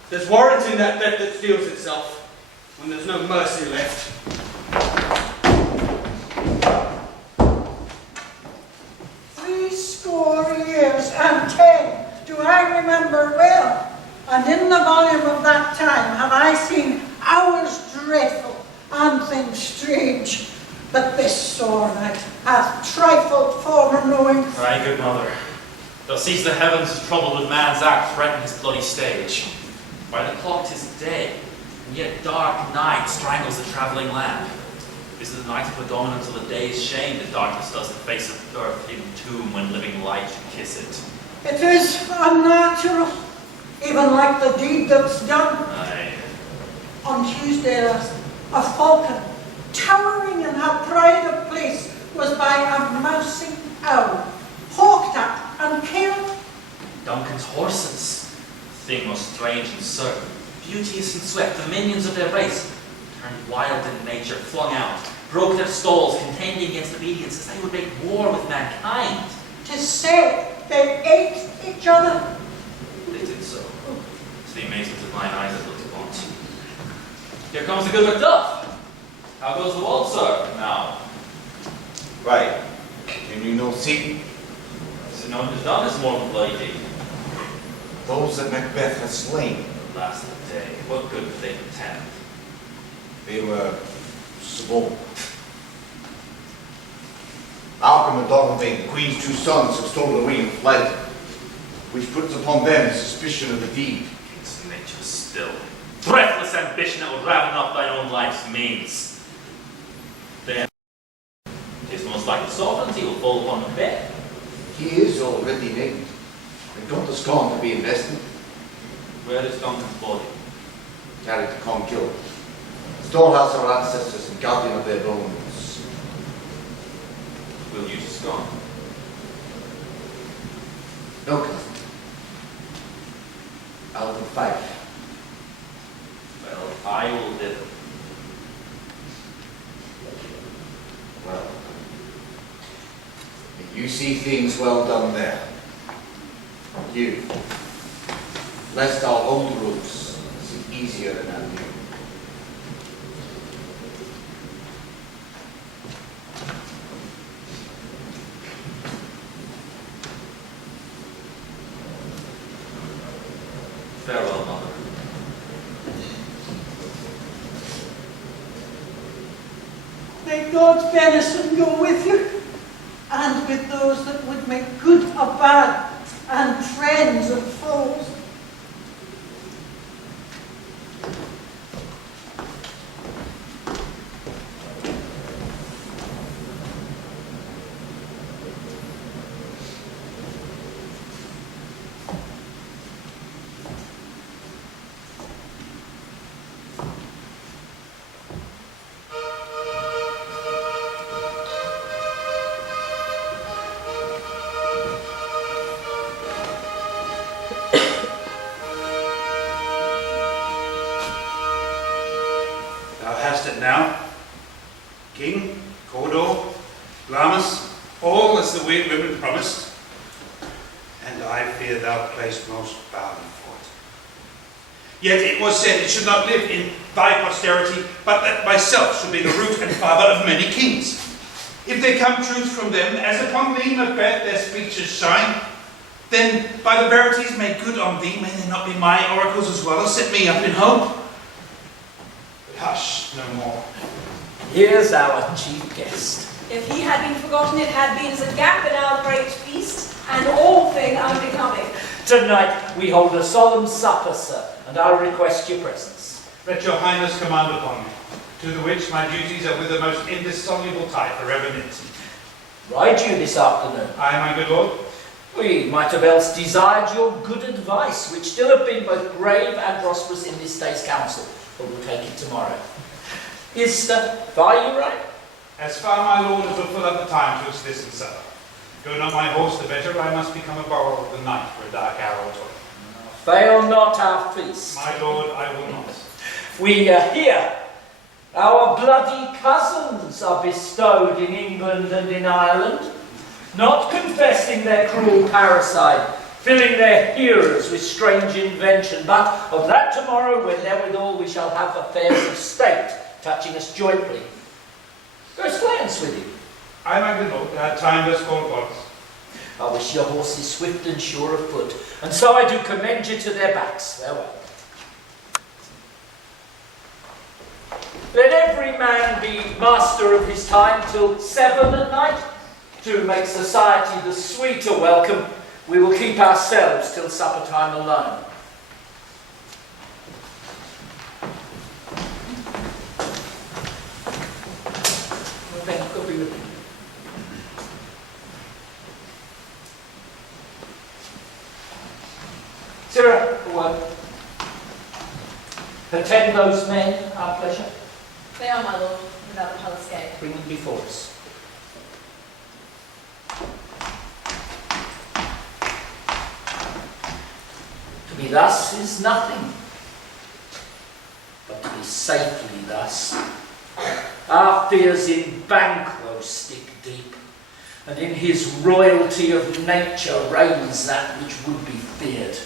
There's warrant in that death that steals itself, when there's no mercy left. 70 years and 10 do I remember well, and in the volume of that time have I seen hours dreadful and things strange. But this sore night hath trifled former knowing. Aye, good mother. Thou seest the heavens as troubled with man's act threaten his bloody stage. By the clock 'tis day, and yet dark night strangles the travelling lamp. Is the night predominant till the day's shame that darkness does the face of earth in tomb when living light should kiss it? It is unnatural, even like the deed that's done. Aye. On Tuesday last, a falcon, towering in her pride of place, was by a mousing owl, hawked at and killed. Duncan's horses, thing most strange and certain, beauteous and swift, the minions of their race, turned wild in nature, flung out, broke their stalls, contending against obedience as they would make war with mankind. 'Tis said they ate each other. They did so, to the amazement of mine eyes that looked upon. Here comes the good Macduff. How goes the waltz, sir, now? Right. Can you no see? Is it known as done this mortal bloody deed? Those that Macbeth has slain. Last day, what good did they pretend? They were suborned. Malcolm and Dolphin, the Queen's 2 sons, have stolen away and fled, which puts upon them suspicion of the deed. Against nature still. Breathless ambition that would raven up thine own life's means. Then, 'tis most likely sovereignty will fall upon Macbeth. He is already named. Macduff gone to be invested. Where is Duncan's body? Carried to Conkill. Storehouse of our ancestors and guardian of their bones. Will you scone? No, cousin. I'll do 5. Well, I will live. Well, you see things well done there. You, lest our old roofs seem easier than our new. Farewell, mother. May God's benison go with you, and with those that would make good of bad, and friends of foes. Thou hast it now. King, Cawdor, Glamis, all as the weird women promised. And I fear thou playest most foully for it. Yet it was said it should not live in thy posterity, but that myself should be the root and father of many kings. If there come truth from them, as upon thee, Macbeth, their speeches shine, then by the verities made good on thee, may they not be my oracles as well as set me up in hope? But hush, no more. Here's our chief guest. If he had been forgotten, it had been as a gap in our great feast, and all thing unbecoming. Tonight we hold a solemn supper, sir, and I request your presence. Let your highness command upon me, to the which my duties are with the most indissoluble tie forever knit. Ride you this afternoon? Aye, my good lord. We might have else desired your good advice, which still have been both grave and prosperous in this day's council, but we'll take it tomorrow. Is far you right? As far, my lord, as will fill up the time twixt this and supper. Go not my horse the better, I must become a borrower of the night for a dark hour or two. Fail not our feast. My lord, I will not. We are here Our bloody cousins are bestowed in England and in Ireland, not confessing their cruel parricide, filling their hearers with strange invention, but of that tomorrow, when therewithal we shall have affairs of state touching us jointly. Where's Clarence with you? I am a good lord, time does call upon us. I wish your horses swift and sure of foot, and so I do commend you to their backs. Farewell. Let every man be master of his time till 7 at night. To make society the sweeter welcome, we will keep ourselves till supper time alone. Sarah, a word. Attend those men, our pleasure. They are, my lord, without the palace gate. Bring them before us. To be thus is nothing, but to be safely thus. Our fears in Banquo stick deep, and in his royalty of nature reigns that which would be feared.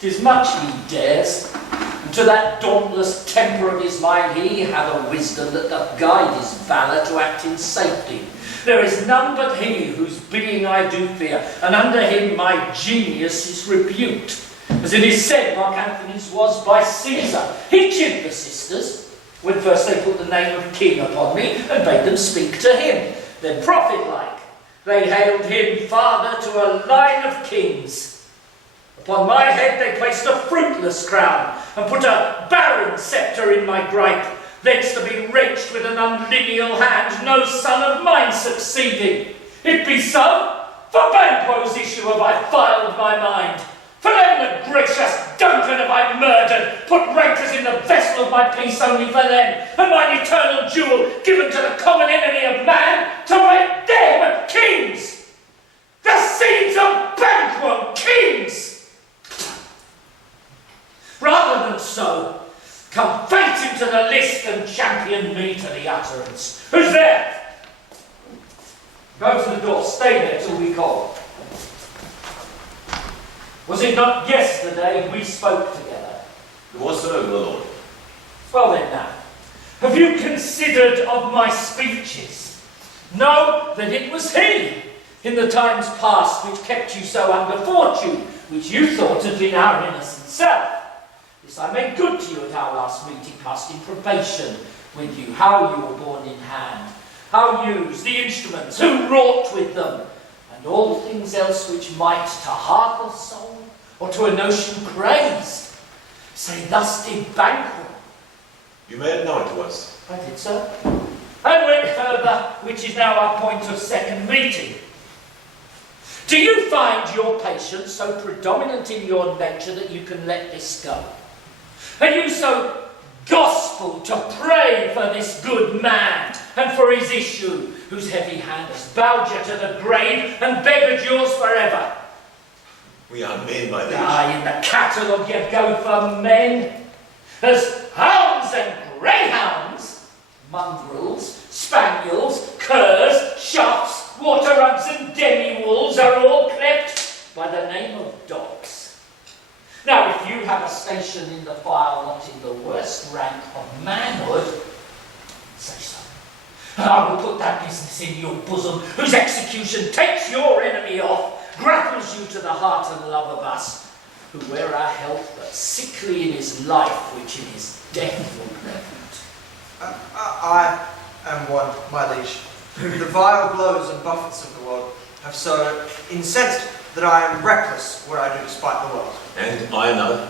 'Tis much he dares, and to that dauntless temper of his mind he hath a wisdom that doth guide his valour to act in safety. There is none but he whose being I do fear, and under him my genius is rebuked. As it is said, Mark Antony's was by Caesar. He chid the sisters, when first they put the name of king upon me, and bade them speak to him. Then prophet-like, they hailed him father to a line of kings. Upon my head they placed a fruitless crown, and put a barren sceptre in my gripe, thence to be wrenched with an unlineal hand, no son of mine succeeding. It be so, for Banquo's issue have I filed my mind. For them the gracious Duncan have I murdered, put rankers in the vessel of my peace only for them, and mine eternal jewel given to the common enemy of man, to make them kings. The seeds of Banquo kings! Rather than so, come fate into the list and champion me to the utterance. Who's there? Go to the door, stay there till we call. Was it not yesterday we spoke together? It was so, my lord. Well then now, have you considered of my speeches? Know that it was he, in the times past, which kept you so under fortune, which you thought had been our innocent self. This I made good to you at our last meeting, past in probation with you, how you were borne in hand, how used the instruments, who wrought with them, and all things else which might to heart or soul, or to a notion crazed, say thus did Banquo. You made it known to us. I did so, and went further, which is now our point of second meeting. Do you find your patience so predominant in your nature that you can let this go? Are you so gospel to pray for this good man and for his issue, whose heavy hand has bowed you to the grave and beggared yours forever? We are men by these. Aye, in the catalogue you go for men. As hounds and greyhounds, mongrels, spaniels, curs, shops, water rugs and demi-wolves are all clept by the name of dogs. Now, if you have a station in the file not in the worst rank of manhood, say so. And I will put that business in your bosom, whose execution takes your enemy off, grapples you to the heart and love of us, who wear our health but sickly in his life, which in his death will prevent. I am one, my liege. The vile blows and buffets of the world have so incensed that I am reckless where I do despite the world. And I another.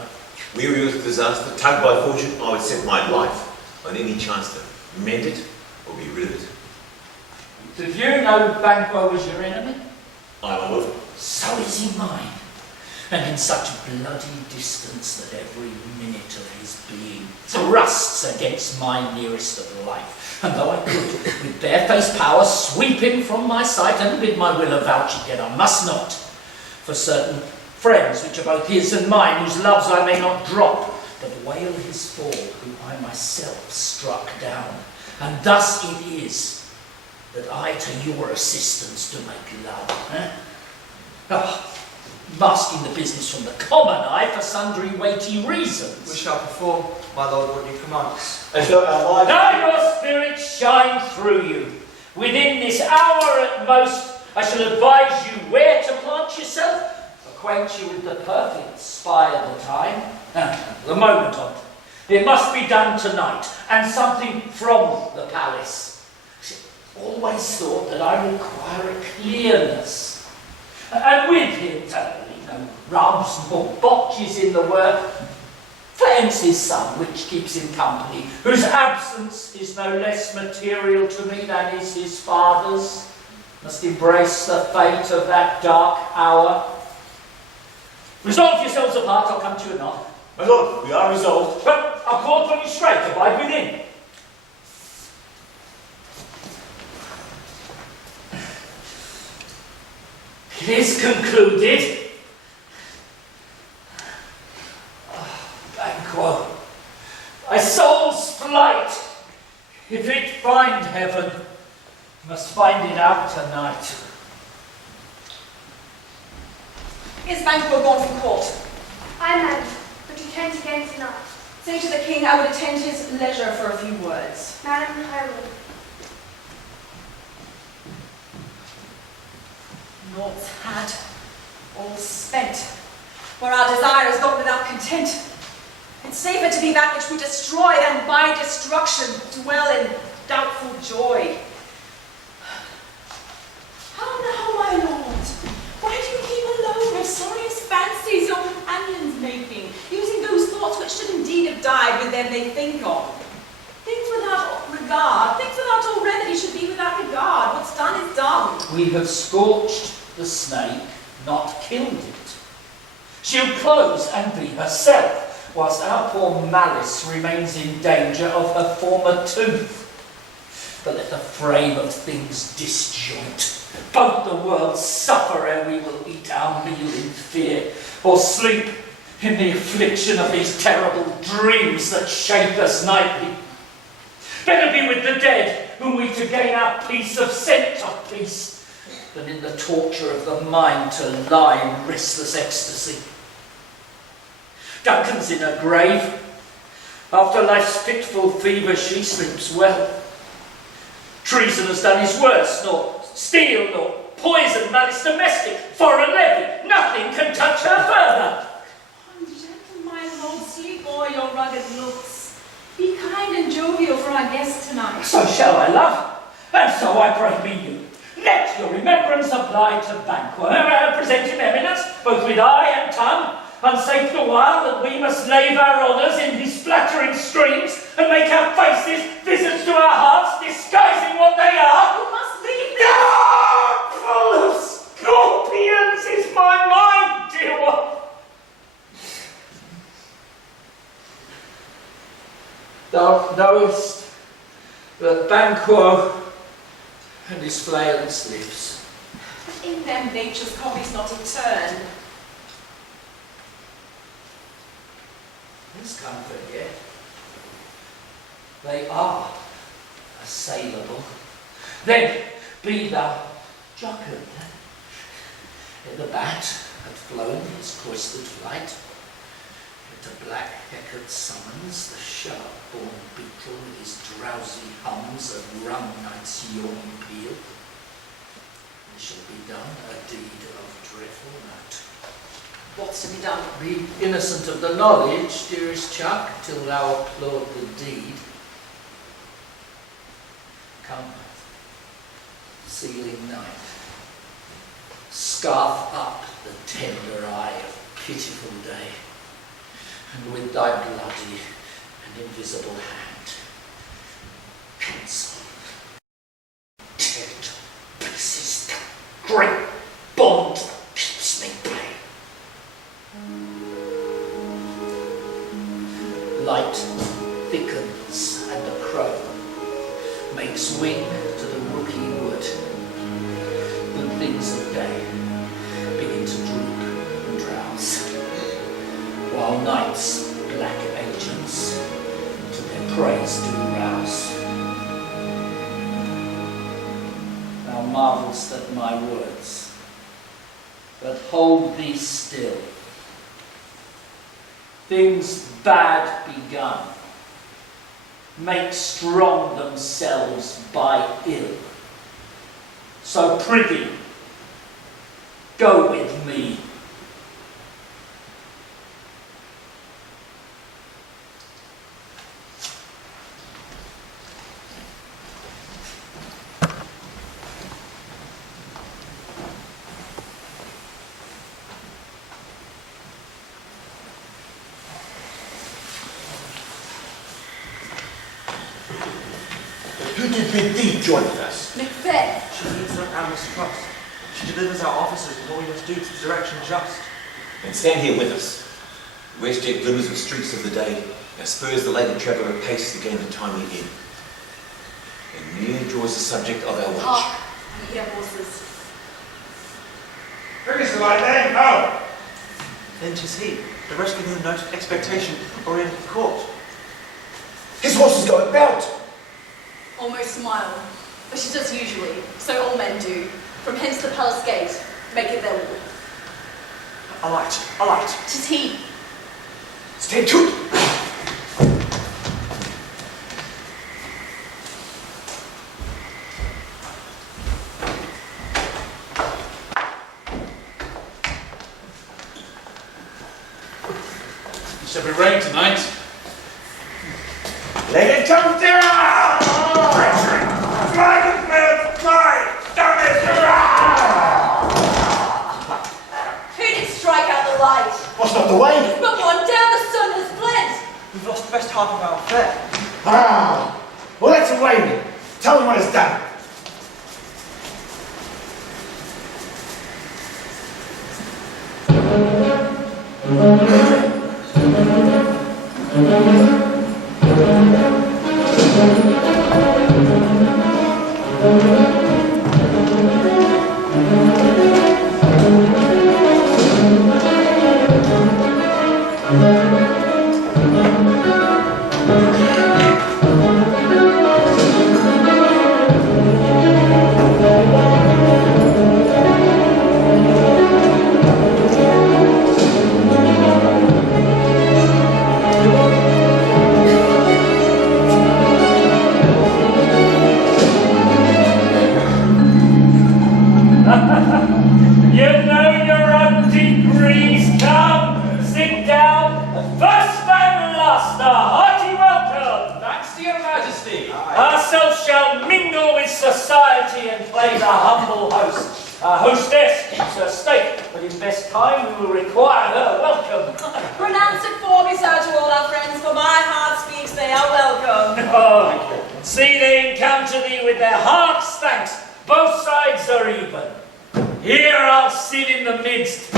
Weary with disaster, tugged by fortune, I would set my life on any chance to mend it or be rid of it. Did you know Banquo was your enemy? I, my lord. So is he mine, and in such bloody distance that every minute of his being thrusts against my nearest of life. And though I could, with barefaced power, sweep him from my sight and bid my will avouch it, yet I must not. For certain friends, which are both his and mine, whose loves I may not drop, but wail his fall, whom I myself struck down. And thus it is that I to your assistance do make love. Masking the business from the common eye for sundry weighty reasons. We shall perform, my lord, what you command us. Now your spirit shine through you. Within this hour at most, I shall advise you where to plant yourself, acquaint you with the perfect spy of the time, the moment of it. It must be done tonight, and something from the palace. Always thought that I require a clearness, and with him, no rubs nor botches in the work. Flames his son, which keeps him company, whose absence is no less material to me than is his father's. Must embrace the fate of that dark hour. Resolve yourselves apart, I'll come to you anon. My lord, we are resolved. Well, I'll call upon you straight, abide within. It is concluded. Banquo, thy soul's flight, if it find heaven, must find it out tonight. Is Banquo gone from court? I am, but returns again tonight. Say to the king I would attend his leisure for a few words. Madam, I will. Naught's had, all spent, where our desire is gone without content. It's safer to be that which we destroy than by destruction dwell in doubtful joy. How now, my lord? Why do you keep alone your sorriest fancies your companions making, using those thoughts which should indeed have died with them they think of? Things without regard, things without all remedy should be without regard. What's done is done. We have scorched the snake, not killed it. She'll close and be herself, whilst our poor Malice remains in danger of her former tooth. But let the frame of things disjoint. Both the worlds suffer ere we will eat our meal in fear, or sleep in the affliction of these terrible dreams that shake us nightly. Better be with the dead, whom we to gain our peace have sent of peace, than in the torture of the mind to lie in restless ecstasy. Duncan's in her grave. After life's fitful fever she sleeps well. Treason has done his worst, nor steel, nor poison, malice domestic, foreign levy, nothing can touch her further. Gentle, my lord, sleep o'er your rugged looks. Be kind and jovial for our guest tonight. So shall I love, and so I pray be you. Let your remembrance apply to Banquo, present him eminence, both with eye and tongue, unsafe the while that we must lave our honours in his flattering streams, and make our faces visits to our hearts, disguising what they are. You must leave them. Ah, full of scorpions is my mind, dear one. Thou knowest that Banquo and his flailance lives. In them nature's copies not etern. This comfort yet. They are assailable. Then be thou jocund. The bat had flown his cloistered flight. The black Hecate summons the sharp-born beetle with his drowsy hums and rum night's yawning peal. There shall be done a deed of dreadful note. What's to be done? Be innocent of the knowledge, dearest Chuck, till thou applaud the deed. Come, sealing night, scarf up the tender eye of pitiful day, and with thy bloody and invisible hand, pencil, tear to pieces that great bond that keeps me pain. Light thickens and the crow makes wing to the rooky wood, and things of day begin to droop and drowse, while night's black age than my words. But hold thee still. Things bad begun make strong themselves by ill. So prithee, go with me. Who did bid thee join with us? Macbeth. She leads our mistrust. She delivers our officers with all we must do to direction just. Then stand here with us. The west jet glimmers the streets of the day, and spurs the laden traveller apace to gain the timely inn. And near draws the subject of our watch. Hark, ye hear horses. Who is the light then? Oh! Then 'tis he, the rescued whom no expectation oriented the court. His horses go about. Almost smile, but she does usually, so all men do. From hence the palace gate, make it their wall. A light, a light. 'Tis he. Stay true. It shall be rain tonight. Let it come down! Fly, Macbeth, fly! Down this! Who did strike out the light? What's not the way? But one down the sun has fled. We've lost the best half of our fare. Ah! Well, let's away then. Tell them what is done. You know your own degrees. Come, sit down. First and last, a hearty welcome. Thanks to your majesty. Ourselves shall mingle with society and play the humble host. Our hostess keeps her state, but in best time we will require her welcome. Pronounce it for me, sir, to all our friends, for my heart speaks they are welcome. Oh, see they encounter thee with their hearts' thanks. Both sides are even. Here I'll sit in the midst.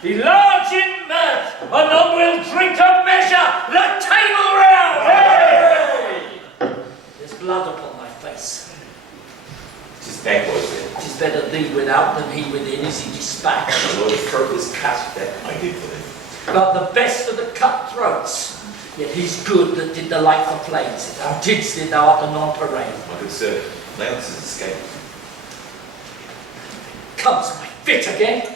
Be large in mirth, anon we'll drink a measure, the table round! Hey! There's blood upon my face. 'Tis backwards then. 'Tis better thee without than he within, is he dispatched. The Lord of throat was cut, that I did for him. But the best of the cutthroats, yet he's good that did the like for plays. Thou didst it, thou art a non-parade. My good sir, Lance has escaped. Comes my fit again.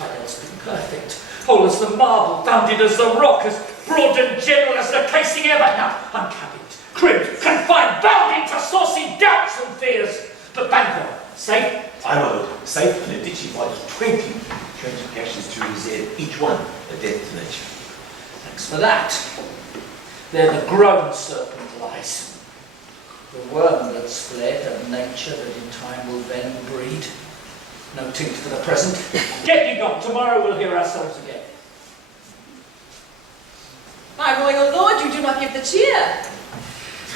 I'd else been perfect, whole as the marble, founded as the rock, as broad and general as the casing ever. Now, uncabined, cribbed, confined, bound into saucy doubts and fears. But Banquo, safe? I know, safe and a ditchy fight of 20 tragic gashes to his head, each one a death to nature. Thanks for that. There the grown serpent lies. The worm that's fled, and nature that in time will venom breed. No tint for the present. Get ye gone, tomorrow we'll hear ourselves again. My royal lord, you do not give the cheer.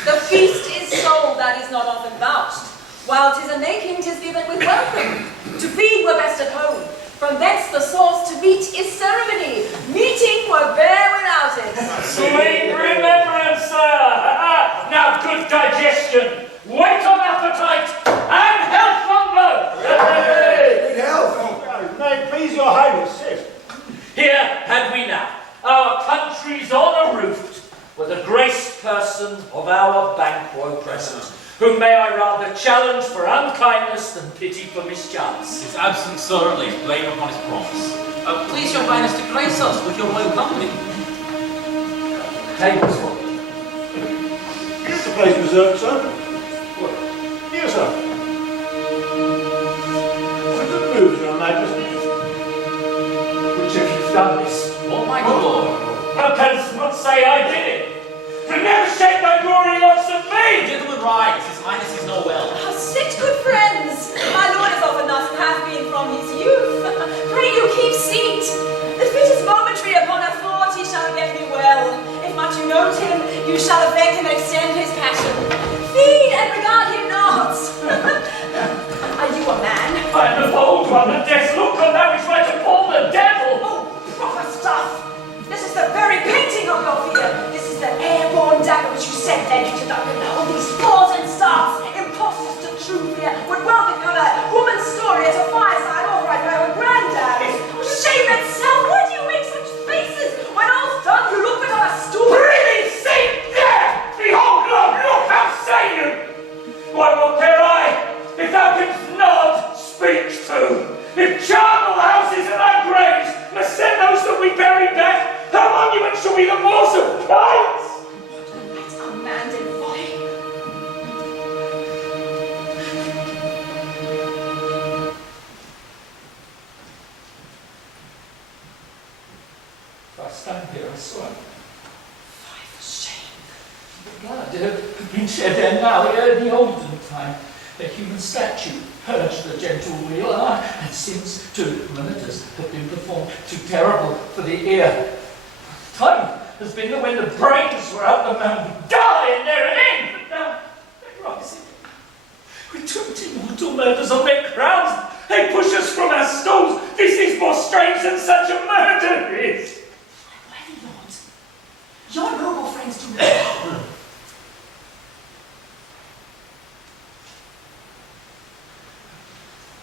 The feast is sold, that is not often vouched. While 'tis a making, 'tis given with welcome. To feed were best at home. From thence the source to meet is ceremony. Meeting were bare without it. Sweet remembrance, sir! Now good digestion, weight on appetite, and health on both! Good health. May it please your highness, sit. Here had we now our country's honour-roofed, with a graced person of our Banquo present, whom may I rather challenge for unkindness than pity for mischance. His absence, sir, lays blame upon his promise. Please, your highness, to grace us with your royal company. Tables for me. Is the place reserved, sir? What? Here, sir. What good news, your majesty? Which of you've done this? Oh, my lord. How canst not say I did it? For never shake thy glory locks at me! Gentlemen, rise. His highness is not well. Sit, good friends. My lord is often thus and hath been from his youth. Pray you keep seat. The fit is momentary. Upon a thought he shall get me well. If much you note him, you shall affect him and extend his passion. Feed and regard him not. Are you a man? I am the bold one, the death look on that which might appall the devil. Oh, proper stuff. This is the very painting of your fear. This is the airborne dagger which you sent there to Duncan. All these balls and stars, impostors to true fear, would well become a woman's story at a fireside authorized by your granddad. Oh, shame itself! Why do you make such faces? When all's done, you look but on a stool. Really, see there! Behold, Lord, look, how say you? What more care I, if thou canst not speak to? If charnel houses and our graves must send those that we bury back, how monument shall be the more surprised? That's unmanned folly. If I stand here, I swear. Fie for shame. The blood had been shed ere now, ere the olden time. A human statue purged the gentle wheel, and since two murders have been performed, too terrible for the ear. Time has been that when the brains were out, the man would die in there and in. But now they rise with 20 mortal murders on their crowns. They push us from our stalls. This is more strange than such a murder is. Why not? Your noble friends do not.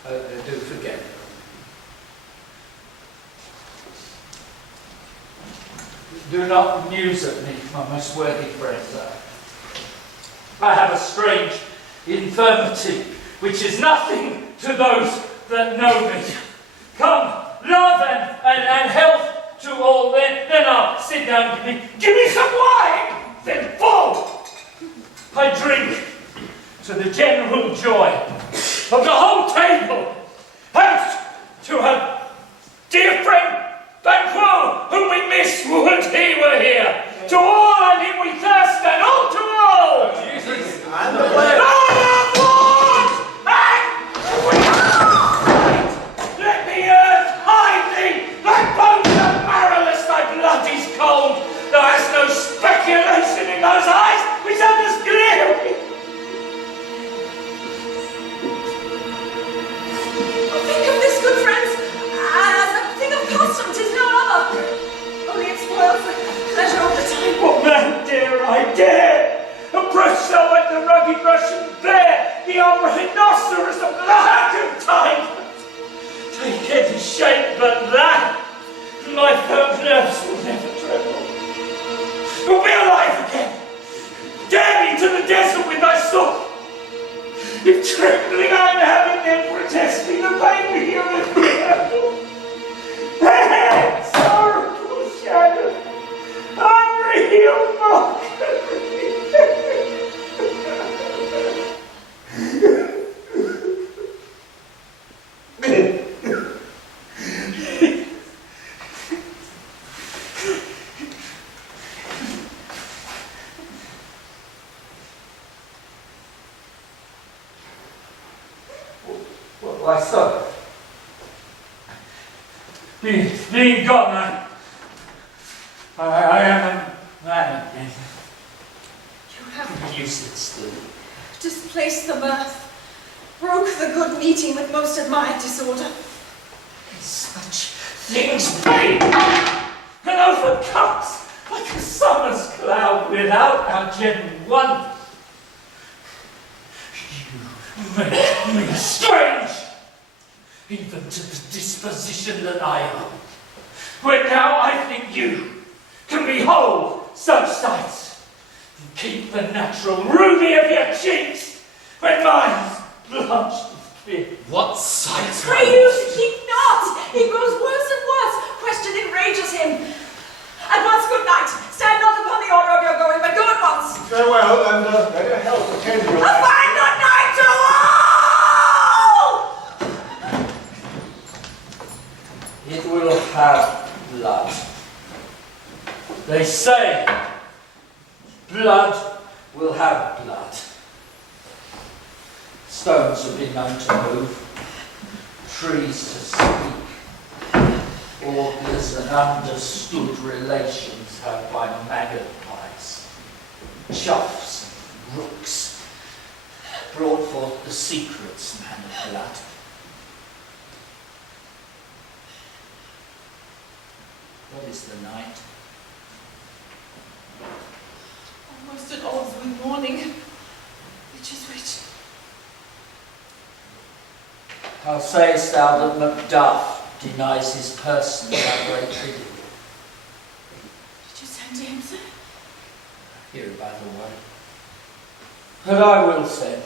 I do forget. Do not muse at me, my most worthy friends. I have a strange infirmity, which is nothing to those that know me. Come, love and health to all. Then I'll sit down. Give me some wine. Then fall. I drink to the general joy of the whole table. Health to her dear friend Banquo, whom we miss, would he were here. To all and him we thirst, and all to all. Jesus and the plague. Let the earth hide thee. Thy bones are marrowless, thy blood is cold. Thou hast no speculation in those eyes which others glare. Think of this, good friends, as a thing of custom, 'tis no other. Only it spoils the pleasure of the time. What man dare I dare? Approach thou like the rugged Russian bear, the armor rhinoceros of the heart of time. Take any shape but that, my firm nerves will never tremble. Will be alive again. Dare me to the desert with thy sword. If trembling I am having them protesting the pain me here and here. Sorrowful shadow, unreal mockery. Why so? Being gone, I am a man again. You have Useless still. displaced the mirth, broke the good meeting with most admired disorder. Such things be, and overcomes like a summer's cloud without our genuine wonder. You make me strange, even to the disposition that I am. When now I think you can behold such sights, and keep the natural ruby of your cheeks, when mine's blanched with be. What sights? Pray you, keep not! He grows worse and worse. Question enrages him. At once, good night. Stand not upon the order of your going, but go at once. Farewell, and may your health attend you. A fine good night to all! It will have blood. They say blood will have blood. Stones have been known to move, trees to speak, augurs and understood relations have by magpies, choughs, rooks, brought forth the secrets, man of blood. What is the night? Almost at odds with morning. Which is which? How sayest thou that Macbeth denies his person by great bidding? Did you send him, sir? Here, by the way. But I will send.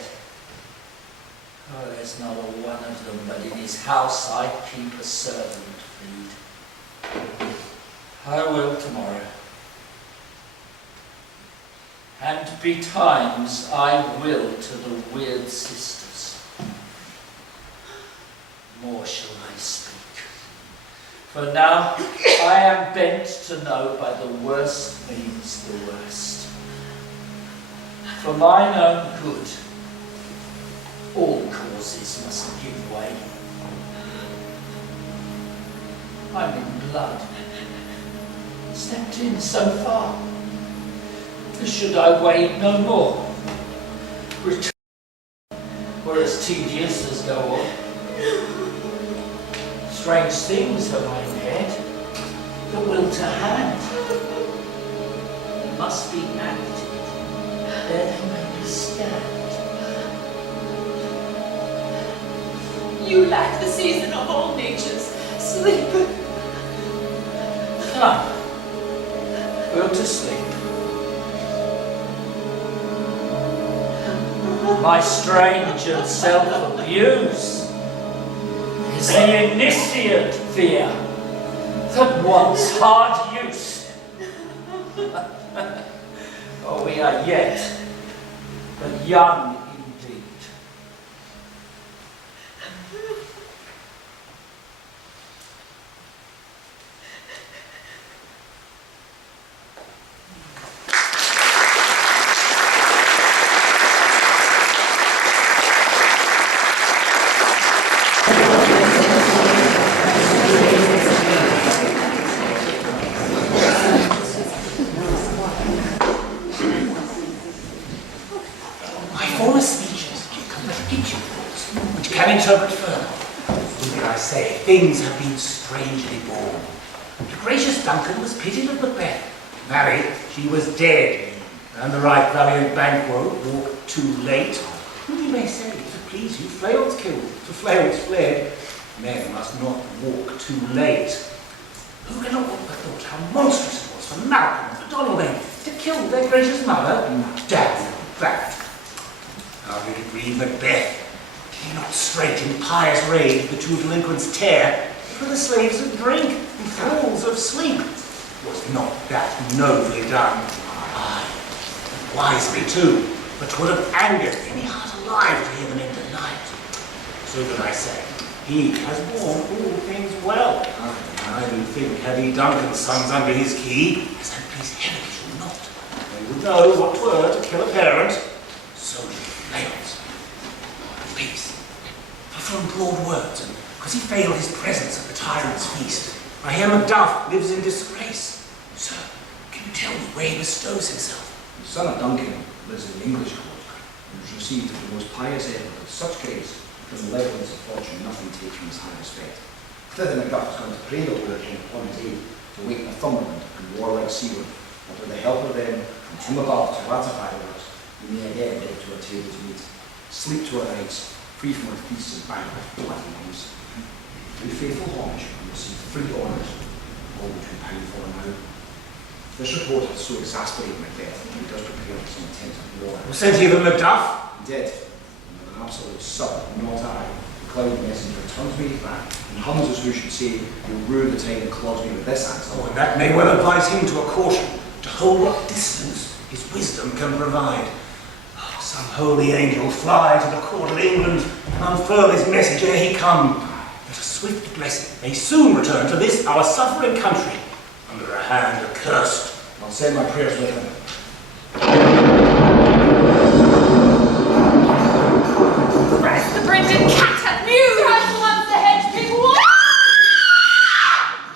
Oh, there's not a one of them, but in his house I keep a servant feed. I will tomorrow. And betimes I will to the weird sisters. More shall I speak. For now I am bent to know by the worst means the worst. For mine own good, all causes must give way. I'm in blood. Stepped in so far. Should I wade no more? Return were as tedious as go on. Strange things have I in head. The will to hand must be acted. There they may stand. You lack the season of all nature's sleep. Come, go to sleep. My strange and self-abuse is the initiate fear that wants hard use. Oh, we are yet but young indeed. Interpret further. What did I say? Things have been strangely born. The gracious Duncan was pitied of Macbeth. Married, she was dead. And the right valiant Banquo walked too late. Whom you may say, if it please you, flails killed, to flails fled. Men must not walk too late. Who cannot but thought how monstrous it was for Malcolm and for Donalbain to kill their gracious mother? Damn that. How did it read Macbeth? Did he not straight in pious rage the two delinquents tear, for the slaves of drink and thralls of sleep? Was not that nobly done? Aye, and wisely too, but 'twould have angered any heart alive to hear them in the night. So did I say, he has borne all things well. I do think, had he Duncan's sons under his key, as I please heaven he should not, they would know what 'twere to kill a parent. So did Flails. Peace. For from broad words, and because he failed his presence at the tyrant's feast, I hear Macduff lives in disgrace. Sir, can you tell me where he bestows himself? The son of Duncan lives in the English court, and is received with the most pious air with such grace, that in levelings of fortune nothing takes from his high respect. Thither Macduff has gone to pray the Lord King upon his aid, to wake Northumberland and warlike seaward, and with the help of them, and him above to ratify the works, we may again beg to our tables meet, sleep to our nights, free from our feasts and banquets, bloody names. Do faithful homage and receive free honours, all which we pine for now. This report has so exasperated Macbeth that he does prepare for some intent of war. Was sent here with Macduff? He did, and with an absolute sub, not I. cloud messenger turns me back and hums as who should say, you'll rue the time and clogs me with this answer. Oh, and that may well advise him to a caution, to hold what distance his wisdom can provide. Oh, some holy angel fly to the court of England, unfurl his message ere he come, that a swift blessing may soon return to this our suffering country, under a hand accursed. I'll send my prayers with him. Press the Brendan cat at news! Strike once the hedge people will...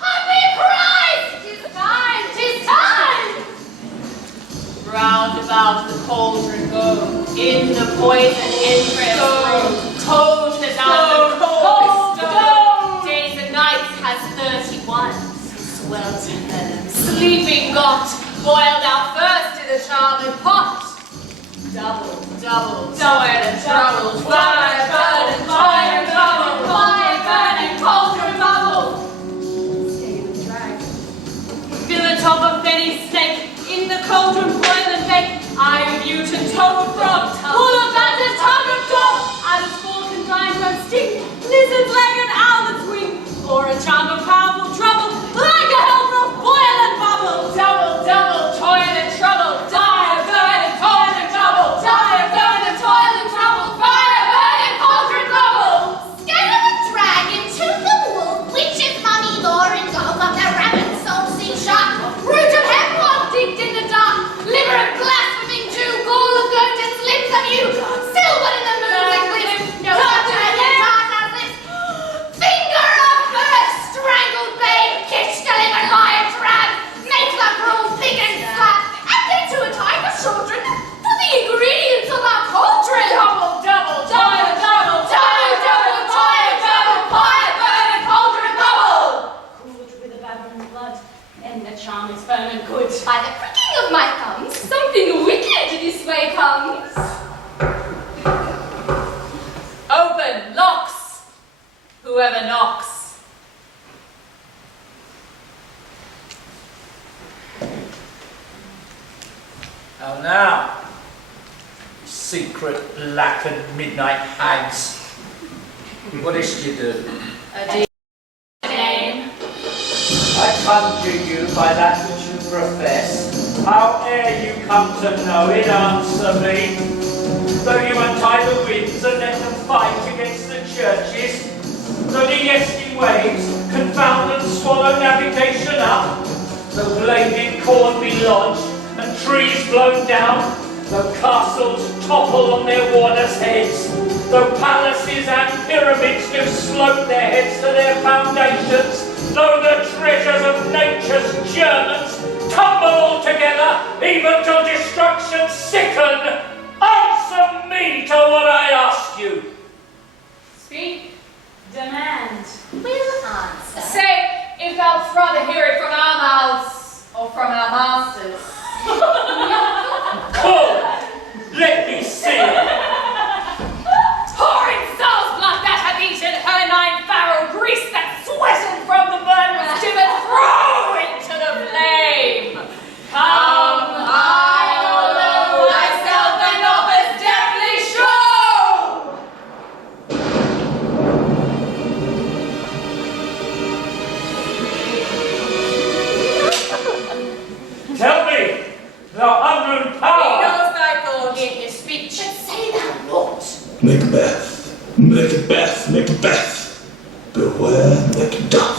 Happy Christ! 'Tis time! 'Tis time! Round about the cauldron go, in the poison interest told has out the cold stone. Days and nights has 31, swelter venom, sleeping got, boiled out first in the charmed pot. Double, toil and trouble, fire, burning, fire, trouble, fire, burning, cauldron bubble. Stay the drag. Fillet of a penny snake, in the cauldron boil and bake. I with you to toe of frog, full of batter, tongue of dog. Out of fork and grind and stick, lizard's leg and owlet's wing, or a charm of powerful trouble, like a hell of boil and bubble. Double, toil and trouble, die, burn and toil and trouble, die, burn and toil and trouble, fire, burn and cauldron bubble. Scare the dragon, tooth the wolf, witches, mummy, lore, and dog of the rabbit, soul, sea shark, root of hemlock digged in the dark, liver of blaspheming Jew, gall of goat and slips of you, silver in the moon eclipse, no doctor and dark as this, finger of bird, strangled babe, kitch delivered lion drab, make the gruel thick and slap, and get to a type of children for the ingredients of our cauldron. Double, fire, burn and cauldron bubble. Cooled with a babbling blood, and the charm is firm and good. By the pricking of my thumbs, something wicked this way comes. Open, locks, whoever knocks. How now, secret black and midnight hags. What is you do? A name. I conjure you by that which you profess. Howe'er you come to know it, answer me. Though you untie the winds and let them fight against the churches, though the yesty waves confound and swallow navigation up, though bladed corn be lodged and trees blown down, though castles topple on their warders' heads, though palaces and pyramids do slope their heads to their foundations, though the treasures of nature's Germans tumble all together, even till destruction sicken, answer me to what I ask you. Speak, demand. Will answer. Say, if thou'dst rather hear it from our mouths, or from our masters. Come, let me see it. Pouring soul's blood that hath eaten her 9 farrow grease that sweated from the burn was given throw into the flame. Come high or low, thyself and office deftly show. Tell me, thou unknown power. He knows thy thought in his speech. But say thou not. Macbeth, Macbeth, Macbeth. Beware Macduff.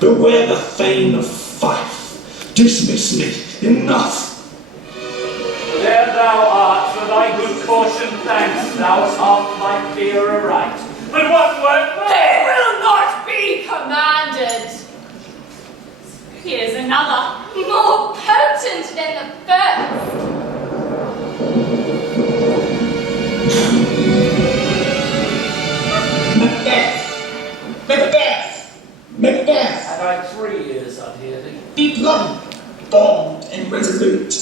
Beware the Thane of Fife. Dismiss me. Enough. There thou art, for thy good caution thanks, thou art my fear aright. But one word more. They will not be commanded. Here's another. More potent than the first. Macbeth, Macbeth, Macbeth. Had I 3 years, I'd hear thee. Be blunt, bold, and resolute.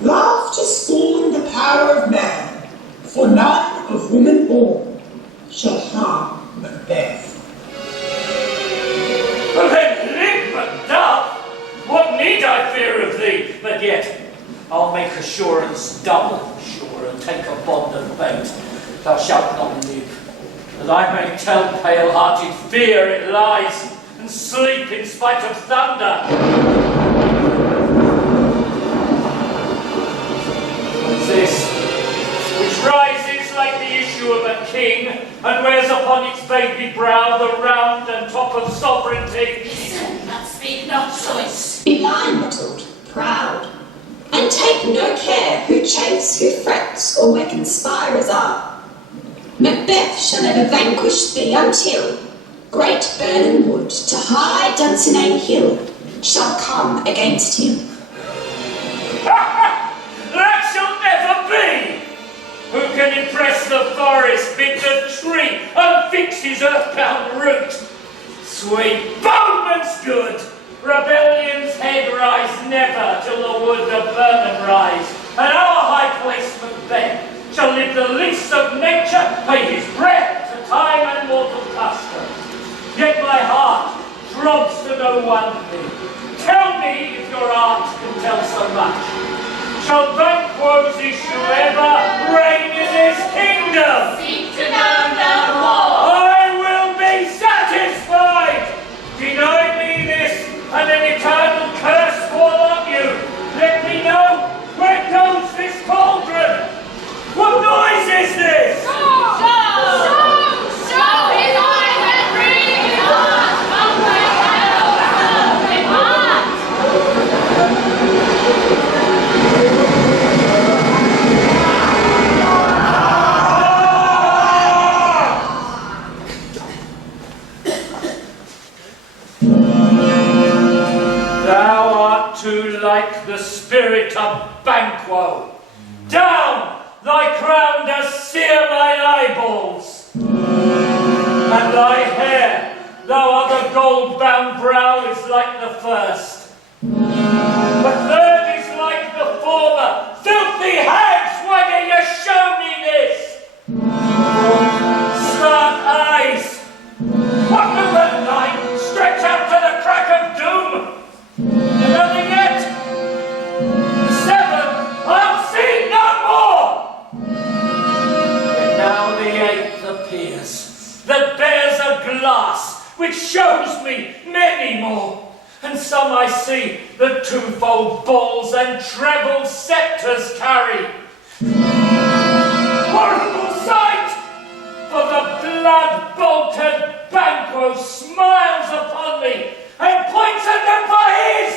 Love to scorn the power of man, for none of woman born shall harm Macbeth. But then live Macduff! What need I fear of thee? But yet, I'll make assurance double sure, and take a bond of fate. Thou shalt not live. that I may tell pale-hearted fear it lies, and sleep in spite of thunder. This, which rises like the issue of a king, and wears upon its baby brow the round and top of sovereignty. Listen, but speak not choice. Be line-mettled, proud, and take no care who chafes, who frets, or where conspirers are. Macbeth shall never vanquish thee until great Birnam Wood to high Dunsinane Hill shall come against him. That shall never be! Who can impress the forest, bid the tree, and fix his earthbound root? Sweet Bowman's good! Rebellion's head rise never till the wood of Birnam rise, and our high place Macbeth shall live the least of nature, pay his breath to time and mortal custom. Yet my heart throbs to know one thing. Tell me if your art can tell so much. Shall Banquo's issue ever reign in this kingdom? Seek to know no more. I will be satisfied. Deny me this, and an eternal curse fall on you. Let me know where goes this cauldron. What noise is this? Show his eyes and breathe his heart. Come my hell, his heart. Thou art too like the spirit of Banquo. Down! Thy crown does sear mine eyeballs. And thy hair, thou other gold-bound brow, is like the first. The third is like the former. Filthy hags, why do you show me this? Stark eyes. What will the line stretch out to the crack of doom? Another yet? 7, I'll see no more! And now the 8th appears, that bears a glass, which shows me many more. And some I see the twofold balls and treble sceptres carry. Horrible sight! For the blood-bolted Banquo smiles upon me and points at them by his.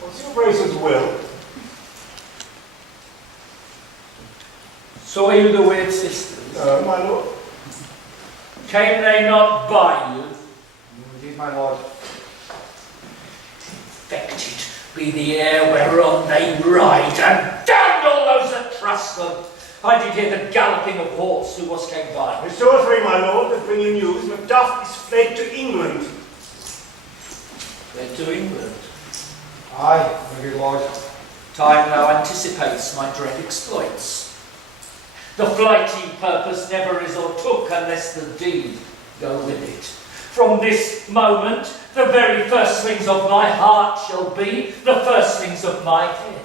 What's your Grace's will? Saw you the weird sisters? No, my lord. Came they not by you? Indeed, my lord. Infected be the air whereon they ride, and damned all those that trust them. I did hear the galloping of horse who was came by. Restore free, my lord, that bring you news. Macduff is fled to England. Fled to England? Aye, my good lord. Time now anticipates my dread exploits. The flighty purpose never is or took unless the deed go with it. From this moment, the very firstlings of my heart shall be the firstlings of my head.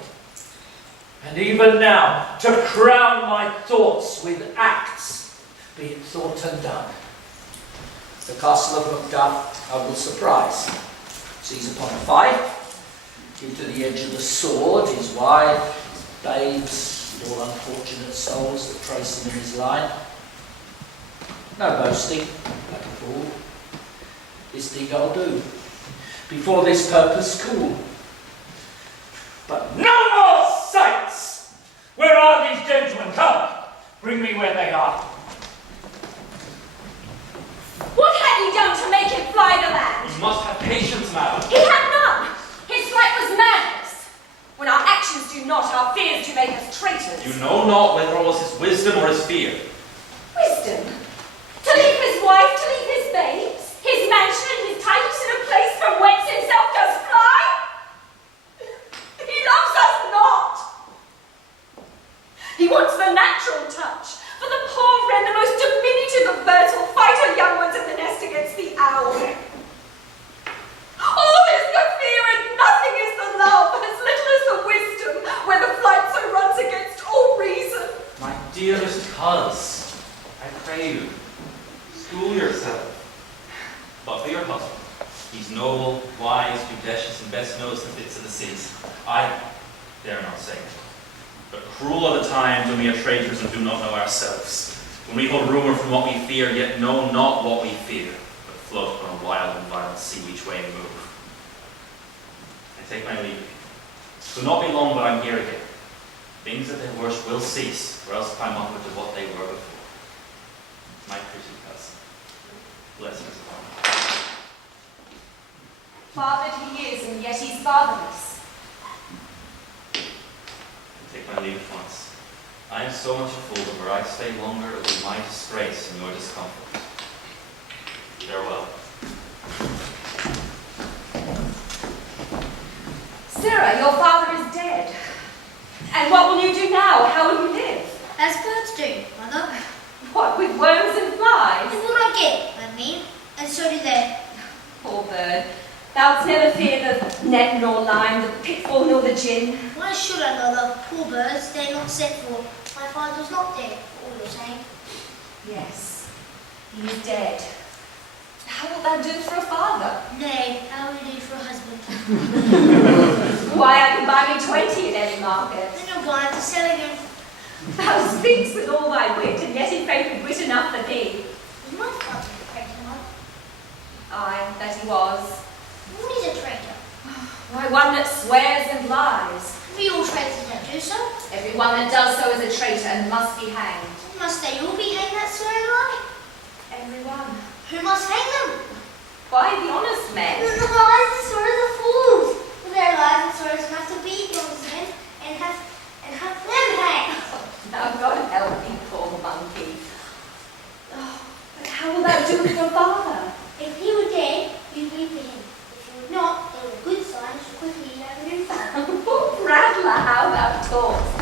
And even now, to crown my thoughts with acts, be it thought and done. The castle of Macduff I will surprise. Seize upon a fife, give to the edge of the sword his wife, babes, and all unfortunate souls that trace him in his line. No boasting, like a fool. This deed I'll do, before this purpose cool. But no more sights! Where are these gentlemen? Come, bring me where they are. What had he done to make him fly the land? You must have patience, madam. He had none. His flight was madness. When our actions do not, our fears do make us traitors. You know not whether it was his wisdom or his fear. Wisdom? To leave his wife, to leave his babes, his mansion and his titles in a place from whence himself does fly? He loves us not. He wants the natural touch, for the poor wren, the most diminutive of birds, will fight her young ones in the nest against He's noble, wise, judicious, and best knows the fits of the seas. I dare not say it. But cruel are the times when we are traitors and do not know ourselves. When we hold rumour from what we fear, yet know not what we fear, but float on a wild and violent sea which way we move. I take my leave. It will not be long, but I'm here again. Things at their worst will cease, or else climb upward to what they were before. My pretty cousin. Blessings upon you. Fathered he is, and yet he's fatherless. I take my leave at once. I am so much a fool that were I to stay longer, it would be my disgrace and your discomfort. Farewell. Sarah, your father is dead. And what will you do now? How will you live? As birds do, Mother. What, with worms and flies? And what I get, I mean, and so do they. Poor bird. Thou'dst never fear the net nor line, the pitfall nor the gin. Why should I, Mother? Poor birds, they're not sent for. My father's not dead, for all you're saying. Yes, he is dead. How wilt thou do for a father? Nay, how will you do for a husband? Why, I can buy me 20 at any market. Then you're going to have to sell again. Thou speaks with all thy wit, and yet in faith with wit enough for thee. Was my father a traitor, Mother? Aye, that he was. What is a traitor? Why, one that swears and lies. We all traitors that do so. Everyone that does so is a traitor and must be hanged. Must they all be hanged that swear and lie? Everyone. Who must hang them? Why, the honest men. The lies and swears are fools. With their lies and swears have to beat the honest men and have them hanged. Now God help me, poor monkey. Oh, but how will thou do with your father? If he were dead, you'd weep for him. If he were not, there were good signs to quickly have a new father. Poor prattler, how thou talkst.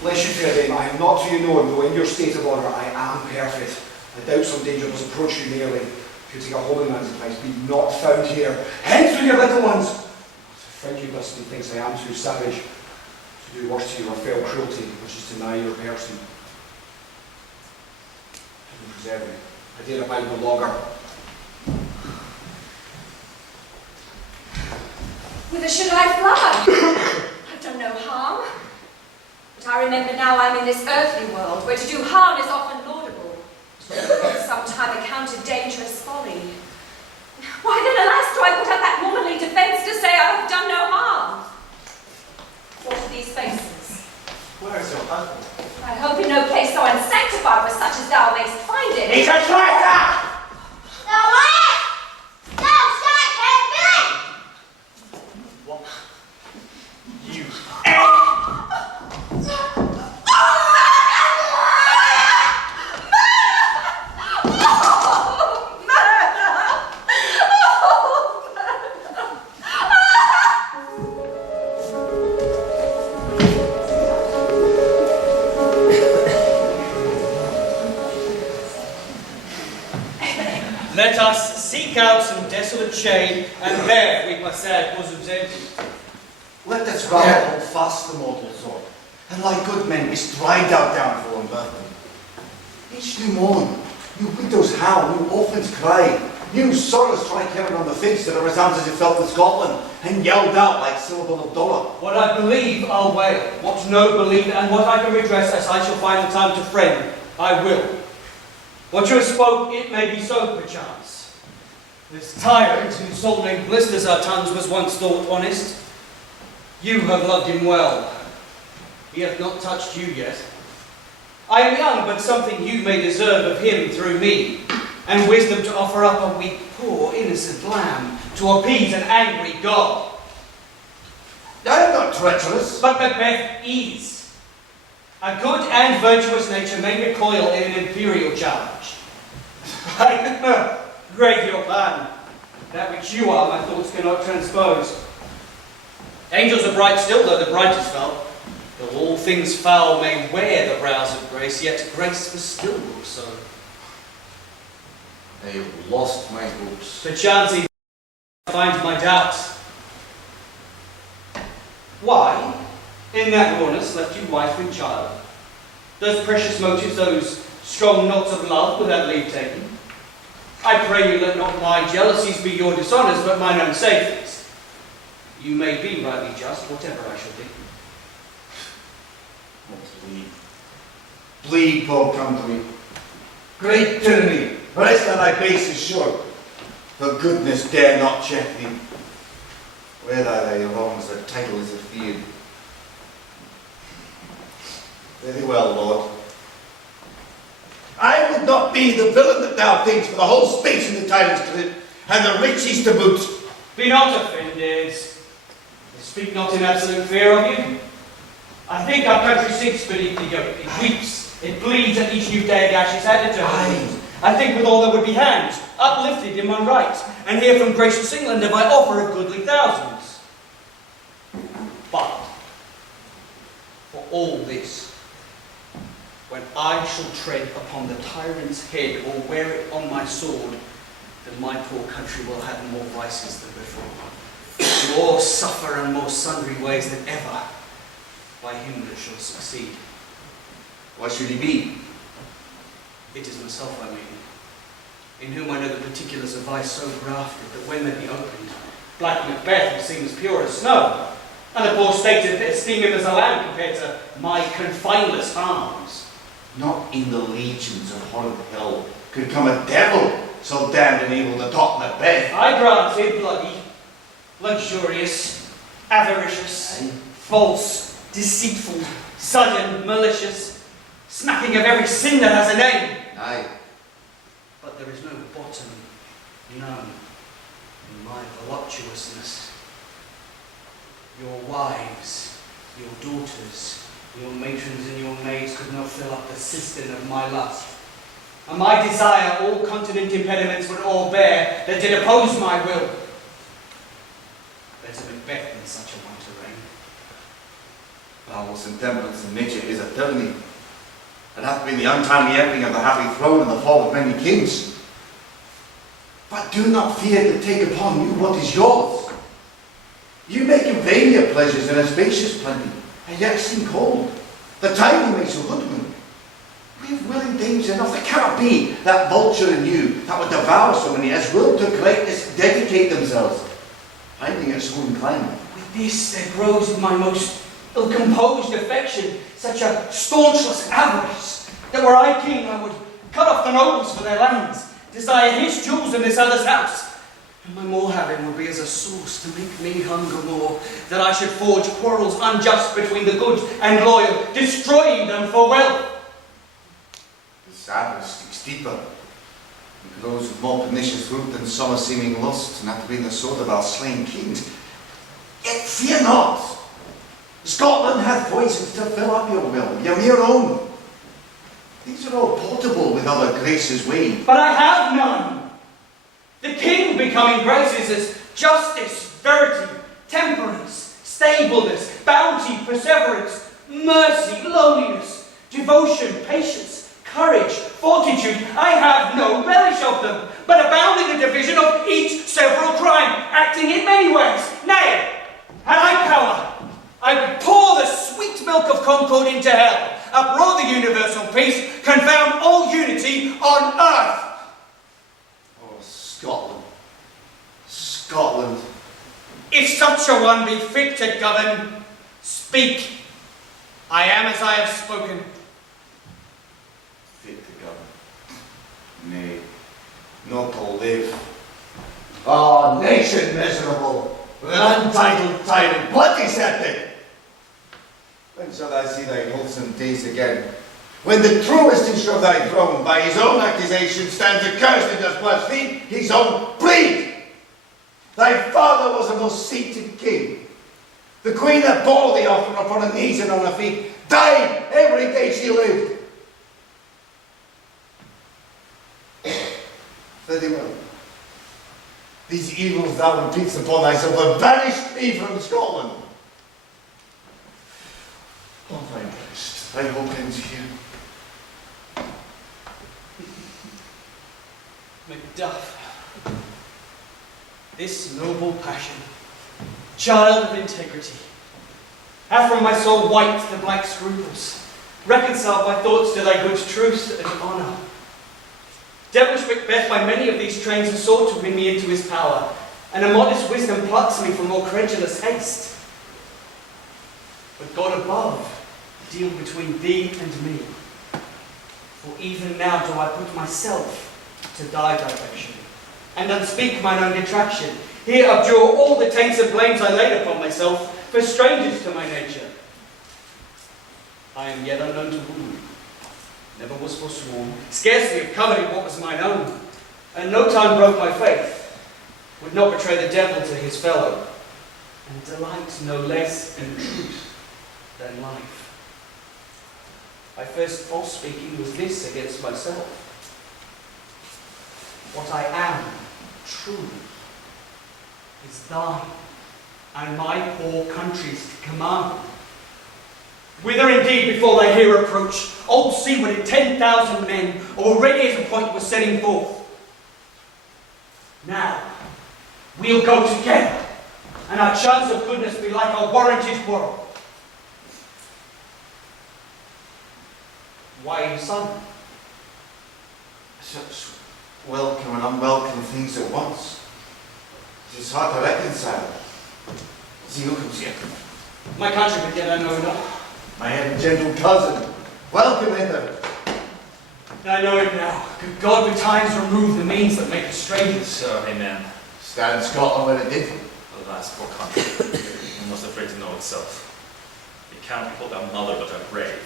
Bless you, fair dame, I am not to you known, though in your state of honour I am perfect. I doubt some danger must approach you nearly. If you take a holy man's advice, be not found here. Hence with your little ones! If I find you thus, methinks I am too savage to do worse to you or fell cruelty, which is to deny your person. Heaven preserve me. I dare abide no longer. Whither should I fly? I've done no harm. But I remember now I'm in this earthly world, where to do harm is often laudable. Sometime accounted dangerous folly. Why then, alas, do I put up that womanly defence to say I have done no harm? What are these faces? Where is your husband? I hope in no place so unsanctified for such as thou mayst find it. He's a traitor! Thou liar! Thou shite-haired villain! What? You Let us seek out some desolate shade, and there weep our sad bosoms empty. let us rather hold fast the mortal sword, and like good men be stride out downfall and burden. Each new morn, new widows howl, new orphans cry, new sorrows strike heaven on the face that it resounds as it felt in Scotland, and yelled out like syllable of dollar. What I believe, I'll wail. What no believe, and what I can redress as I shall find the time to friend, I will. What you have spoke, it may be so, perchance. This tyrant, whose soul named blisters our tongues, was once thought honest. You have loved him well. He hath not touched you yet. I am young, but something you may deserve of him through me, and wisdom to offer up a weak, poor, innocent lamb to appease an angry God. I am not treacherous. But Macbeth is. A good and virtuous nature may recoil in an imperial challenge. I crave your pardon. That which you are, my thoughts cannot transpose. Angels are bright still, though the brightest foul. Though all things foul may wear the brows of grace, yet grace was still more so. They have lost my hopes. Perchance even I find my doubts. Why, in that rawness, left you wife and child? Those precious motives, those strong knots of love without leave taken? I pray you let not my jealousies be your dishonours, but mine own safeties. You may be rightly just, whatever I shall be. Bleed, poor country. Great tyranny, rest on thy base is sure. For goodness dare not check thee. Where are thy wrongs, the title is afeard. Very well, Lord. I would not be the villain that thou thinkst for the whole space in the tyrant's credit, and the riches to boot. Be not offended. I speak not in absolute fear of you. I think our country sinks beneath the yoke. It weeps, it bleeds at each new day gashes added to her wounds. I think withal there would be hands uplifted in my right, and here from gracious England if I offer a goodly thousands. But for all this, when I shall tread upon the tyrant's head or wear it on my sword, then my poor country will have more vices than before, more suffer and more sundry ways than ever by him that shall succeed. What should he be? It is myself, I mean, in whom I know the particulars of vice so grafted that when they be opened, black Macbeth will seem as pure as snow, and the poor state esteem him as a lamb compared to my confineless arms. Not in the legions of horrid hell could come a devil so damned and evil to top Macbeth. I grant him bloody, luxurious, avaricious, false, deceitful, sudden, malicious, smacking of every sin that has a name. Aye. But there is no bottom, none, in my voluptuousness. Your wives, your daughters, your matrons and your maids could not fill up the cistern of my lust. And my desire all continent impediments would all bear that did oppose my will. Better Macbeth than such a one to reign. Bowels and temperance in nature is a tyranny. It hath been the untimely emptying of the happy throne and the fall of many kings. But do not fear to take upon you what is yours. You make in vain your pleasures in a spacious plenty, and yet seem cold. The time you make so good one. We have willing dames enough. There cannot be that vulture in you that would devour so many as will to greatness dedicate themselves, finding it so inclined. With this there grows in my most ill-composed affection such a staunchless avarice, that were I king I would cut off the nobles for their lands, desire his jewels in this other's house, and my more having would be as a source to make me hunger more, that I should forge quarrels unjust between the good and loyal, destroying them for wealth. The sadness sticks deeper, and grows with more pernicious root than summer seeming lust, and hath been the sword of our slain kings. Yet fear not. Scotland hath voices to fill up your will, your mere own. These are all portable with other graces weighed. But I have none. The king becoming graces as justice, verity, temperance, stableness, bounty, perseverance, mercy, lowliness, devotion, patience, courage, fortitude. I have no relish of them, but abound in the division of each several crime, acting in many ways. Nay, had I power, I would pour the sweet milk of concord into hell, uproar the universal peace, confound all unity on earth. Oh, Scotland. Scotland. If such a one be fit to govern, speak. I am as I have spoken. Fit to govern. Nay, not to live. Ah, nation miserable, with an untitled tyrant, bloody sceptic! When shall I see thy wholesome days again? When the truest issue of thy throne, by his own accusation, stands accursed and does blaspheme his own breed! Thy father was a most sainted king. The queen that bore thee often upon her knees and on her feet died every day she lived. Very well. These evils thou repeatest upon thyself have banished me from Scotland. Oh, my Christ, thy hope ends here. Macduff, this noble passion, child of integrity, hath from my soul wiped the black scruples, reconciled my thoughts to thy good truth and honour. Devilish Macbeth by many of these trains has sought to win me into his power, and a modest wisdom plucks me from more credulous haste. But God above, deal between thee and me. For even now do I put myself to thy direction, and unspeak mine own detraction. Here abjure all the taints and blames I laid upon myself, for strangers to my nature. I am yet unknown to whom, never was forsworn, scarcely have coveted what was mine own, and no time broke my faith, would not betray the devil to his fellow, and delight no less in truth than life. My first false speaking was this against myself. What I am, truly, is thine, and my poor country's command. Whither indeed before thy hero approach, old seaward in 10,000 men, already as a point was setting forth. Now, we'll go together, and our chance of goodness be like our warranted quarrel. Why are you silent? Such welcome and unwelcome things at once. It is hard to reconcile. See who comes here. My countryman, yet I know not. My own gentle cousin. Welcome hither. I know it now. Good God, betimes remove the means that make us strangers. Sir, amen. Stand Scotland when it did. Alas, poor country. Almost afraid to know itself. It cannot be called our mother but our grave,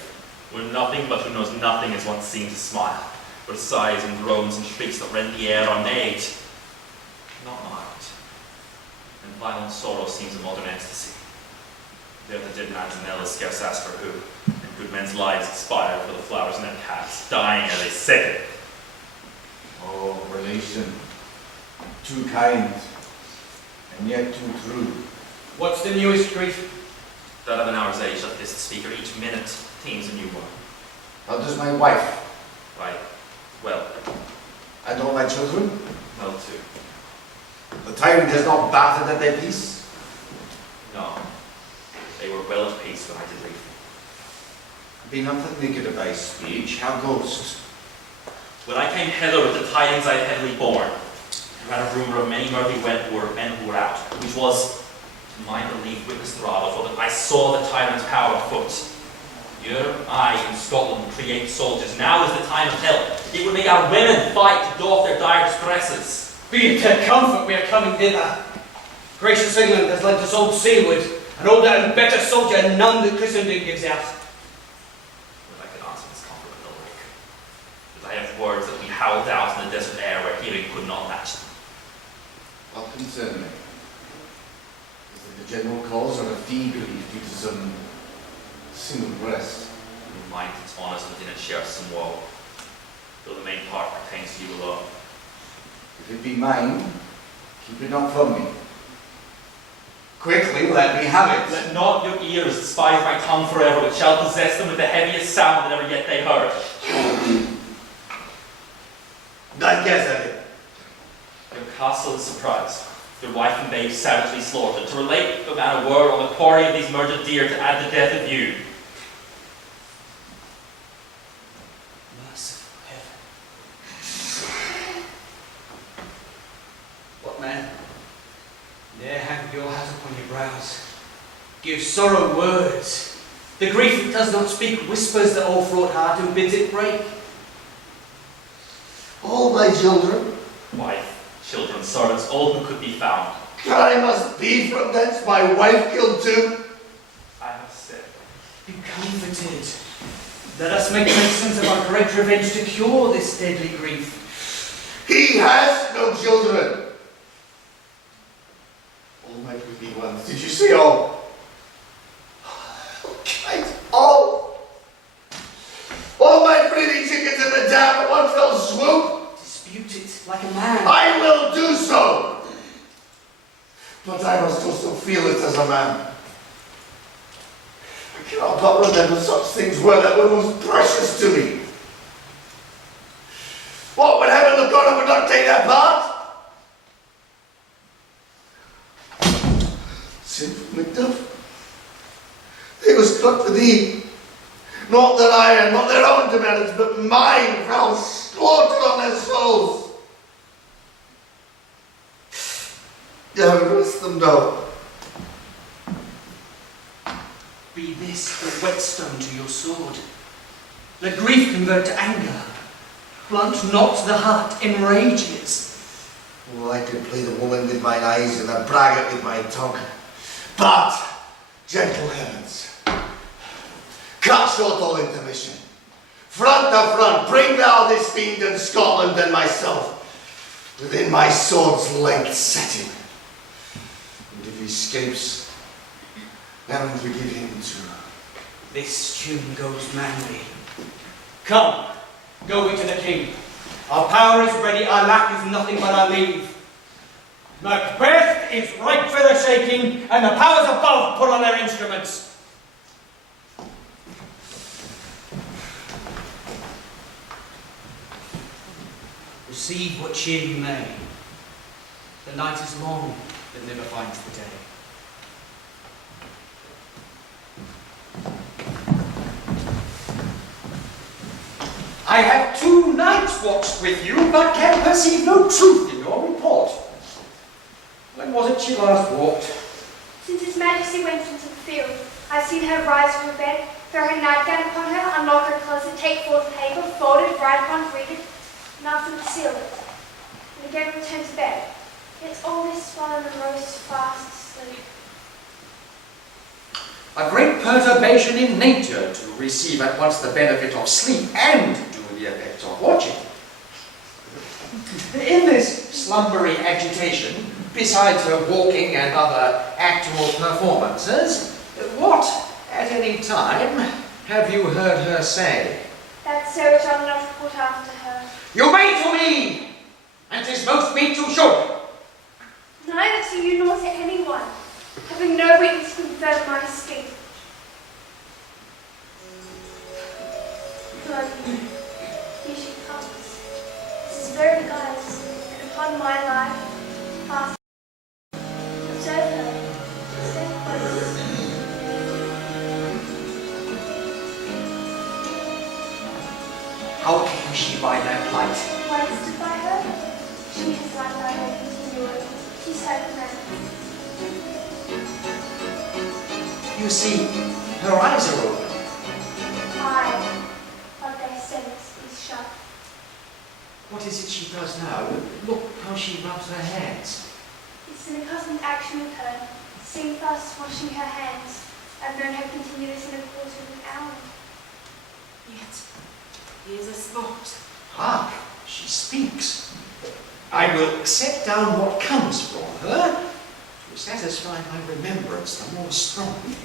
where nothing but who knows nothing is once seen to smile, where sighs and groans and shrieks that rend the air are made, not mild, and violent sorrow seems a modern ecstasy. There the dead man's knell is scarce asked for who, and good men's lives expire for the flowers men cast, dying ere they sicken. Oh, relation, too kind, and yet too true. What's the newest grief? That of an hour's age doth this speaker each minute teems a new one. How does my wife? Right, well. And all my children? Well too. The tyrant has not battered at their peace? No. They were well at peace when I did leave them. Be not the naked of thy speech, how goest? When I came hither with the tidings I had heavily borne, I ran a rumour of many murthy men who were out, which was, to my belief, witnessed rather, for that I saw the tyrant's power afoot. Here, I, in Scotland, would create soldiers. Now is the time of help. It would make our women fight to doff their dire distresses. Be it to comfort we are coming thither. Gracious England has lent us old seaward, an older and better soldier than none that Christendom gives out. But I can answer this compliment no longer. But I have words that we howled out in the desert air where hearing could not match them. What concern me? Is it the general cause or a fee grief due to some single breast? Mind its honours within it shares some woe, though the main part pertains to you alone. If it be mine, keep it not from me. Quickly, let me have it. Let not your ears despise my tongue forever, which shall possess them with the heaviest sound that ever yet they heard. I guess at it. Your castle is surprised, your wife and babe savagely slaughtered. To relate the man a word on the quarry of these murdered deer, to add the death of you. Merciful heaven. What man? There hang your hat upon your brows. Give sorrow words. The grief that does not speak whispers the all-fraught heart and bids it break. All my children, Wife, children, servants, all who could be found. I must be from thence my wife killed too. I have said. Be comforted. Let us make mentions of our great revenge to cure this deadly grief. He has no children. All my pretty ones, did you see all? Guys, all my pretty chickens in the dam at one fell swoop. Dispute it like a man. I will do so. But I must also feel it as a man. I cannot but remember such things were that were most precious to me. What, would heaven look on and would not take their part? Sinful Macduff, they were struck for thee. Not their iron, not their own demerits, but mine fell slaughtered on their souls. Rest them down. Be this the whetstone to your sword. Let grief convert to anger. Blunt not the heart in rages. Oh, I could play the woman with mine eyes and the braggart with my tongue. But, gentle heavens, cut short all intermission. Front to front, bring thou this fiend in Scotland and myself within my sword's length setting. And if he escapes, heaven forgive him too. This tune goes manly. Come, go we to the king. Our power is ready, our lack is nothing but our leave. Macbeth is ripe for the shaking, and the powers above pull on their instruments. Receive what cheer you may. The night is long that never finds the day. I have 2 nights watched with you, but can perceive no truth in your report. When was it she last walked? Since His Majesty went into the field, I've seen her rise from her bed, throw her nightgown upon her, unlock her closet, take forth paper, fold it, write upon, read it, and afterwards seal it, and again return to bed. Yet all this while in the most fast sleep. A great perturbation in nature to receive at once the benefit of sleep and do the effects of watching. In this slumbery agitation, besides her walking and other actual performances, what, at any time, have you heard her say? That so which I'll not report after her. You may to me, and 'tis most meet you should. Neither to you nor to anyone, having no witness to confirm my escape. Blood, here she comes. This is very guise, and upon my life, fast. Observe her. Step close. How came she by that light? Why stood by her? She has light by her continually. She's her command. You see, her eyes are open. Aye, but their sense is shut. What is it she does now? Look how she rubs her hands. It's an accustomed action with her, seen thus washing her hands. I've known her continue this in a quarter of an hour. Yet, here's a spot. Hark, she speaks. I will set down what comes from her to satisfy my remembrance the more strongly.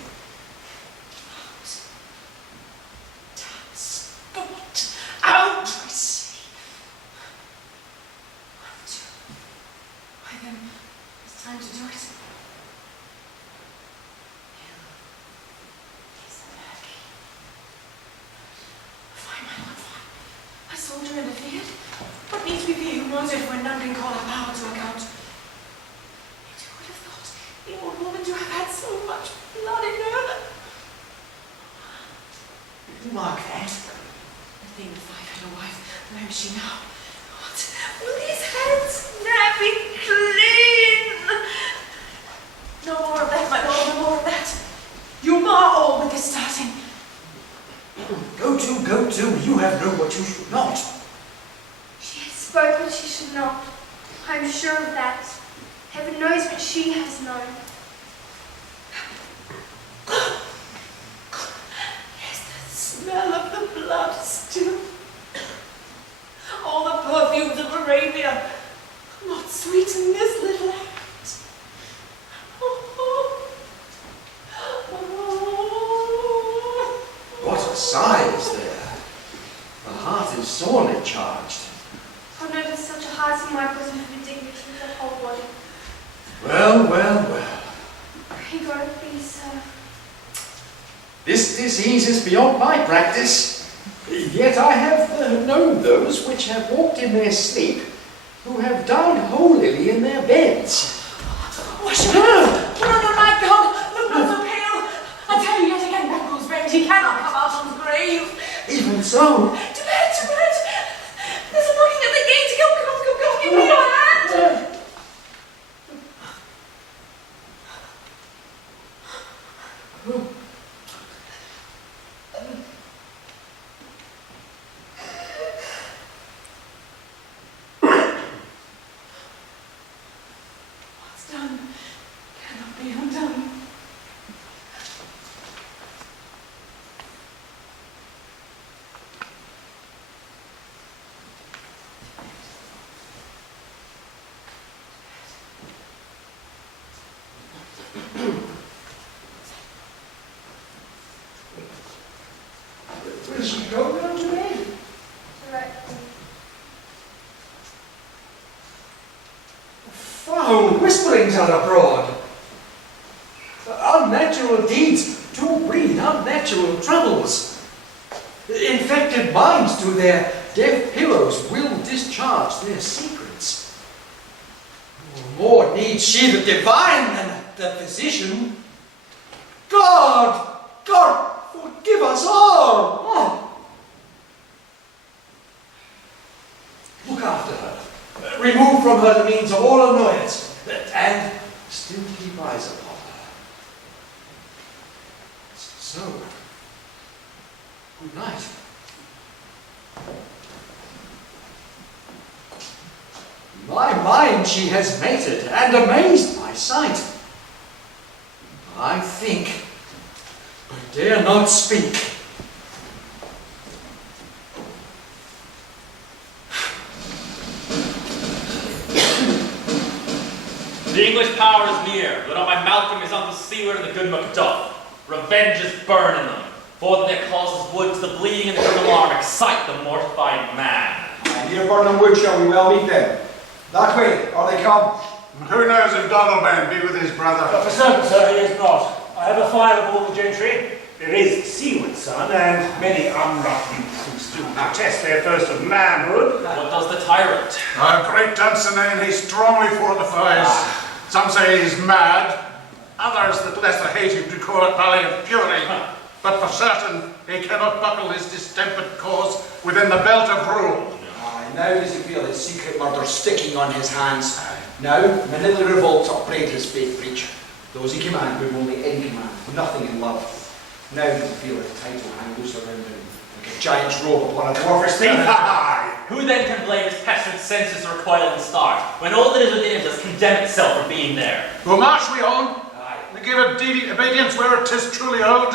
Spot out, I see. Why then, it's time to do it. A soldier interfered? What needs be he who knows it when none can call our power to account? Yet who would have thought the old woman to have had so much blood in her? Mark that. The thing if I had a wife, where is she now? What? Will these hands now be clean? No more of that, my lord, no more of that. You mar all with this starting. Go to, you have known what you should not. She has spoken what she should not. I'm sure of that. Heaven knows what she has known. Yes, the smell of the blood still. All the perfumes of Arabia. Not sweet in this little act. What a sigh is there. The heart is sorely charged. I've noticed such a heart in my bosom for the dignity of the whole body. Well. Pray God it be so. This disease is beyond my practice. Yet I have known those which have walked in their sleep, who have died holily in their beds. Wash your hands! Put on your nightgown! Look not so pale! I tell you yet again, that goes range. He cannot come out on the grave. so. To bed! There's a knocking at the gate! Come, give me your hand! What's done cannot be undone. Where is she going now today? Foul whisperings are abroad. Unnatural deeds do breed unnatural troubles. Infected minds to their deaf heroes will discharge their secrets. More needs she the divine than the physician. God, forgive us all. Look after her. Remove from her the means of all annoyance, and still keep eyes upon her. So, good night. My mind she has mated and amazed my sight. I think, but dare not speak. The English power is near, but on my Malcolm is on the seaward of the good Macbeth. Revenge is burning them, for that their causes would to the bleeding and the good alarm excite the mortified man. And near Burnham Wood shall we well meet them. That way, or they come. Who knows if Donalbain be with his brother? But for certain, sir, he is not. I have a file of all the gentry. There is Seaward, son, and many unruffed youths who still protest their thirst of manhood. What does the tyrant? Great Dunsinane he strongly fortifies. Some say he's mad, others that lesser hate him do call it valiant fury. But for certain, he cannot buckle his distempered cause within the belt of rule. Now does he feel his secret murder sticking on his hands. Now, minute the revolts upbraid his faith breach. Those he command move only in command, nothing in love. Now does he feel his title hang loose around him, like a giant's robe upon a dwarfish thief. Who then can blame his pestilent senses to recoil and start, when all that is within him does condemn itself for being there? Go march we on, and give obedience where it is truly owed.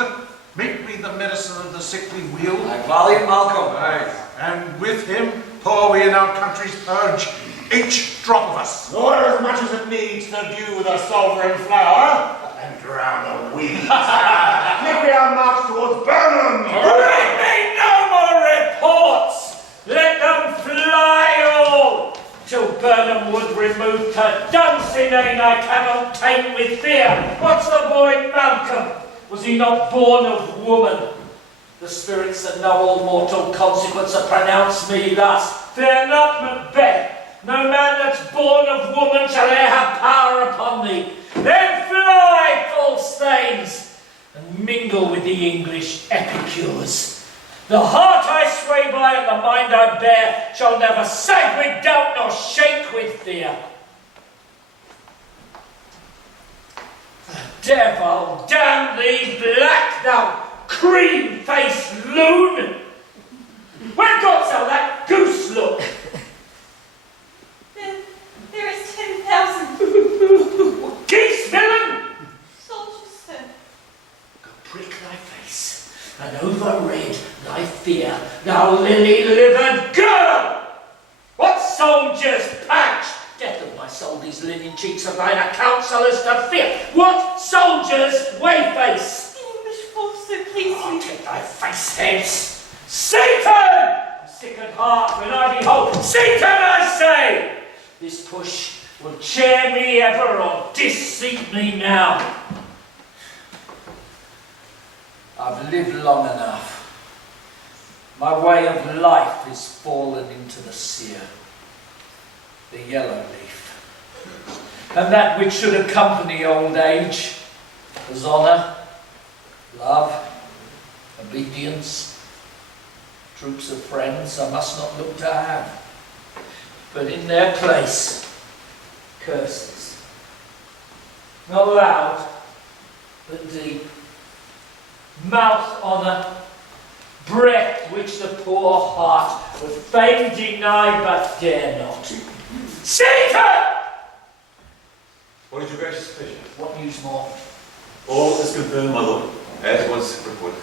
Make me the medicine of the sickly wheel. Valiant Malcolm. And with him pour we in our country's purge, each drop of us. Nor as much as it needs to dew the sovereign flower, and drown the weeds. Make we our march towards Burnham. Bring me no more reports. Let them fly all. Till Burnham would remove to Dunsinane I cannot take with fear. What's the boy Malcolm? Was he not born of woman? The spirits that know all mortal consequence have pronounced me thus. Fear not, Macbeth. No man that's born of woman shall e'er have power upon thee. Then fly, false thanes, and mingle with the English epicures. The heart I sway by and the mind I bear shall never sag with doubt nor shake with fear. The devil damn thee black, thou cream-faced loon! Where got thou that goose look? There is 10,000. Geese, villain! Soldiers, sir. Go prick thy face, and overread thy fear, thou lily-livered girl! What soldiers patch? Death of my soul, these linen cheeks of thine are counsellors to fear. What soldiers wayface? The English force, so please Oh, me. take thy face hence! Satan! Sick at heart when I behold Satan, I say! This push will cheer me ever or disseat me now. I've lived long enough. My way of life is fallen into the sear, the yellow leaf. And that which should accompany old age is honour, love, obedience, troops of friends I must not look to have, but in their place, curses. Not loud, but deep. Mouth honour, breath which the poor heart would fain deny but dare not. Caesar! What is your gracious pleasure? What news more? All is confirmed, my lord, as was reported.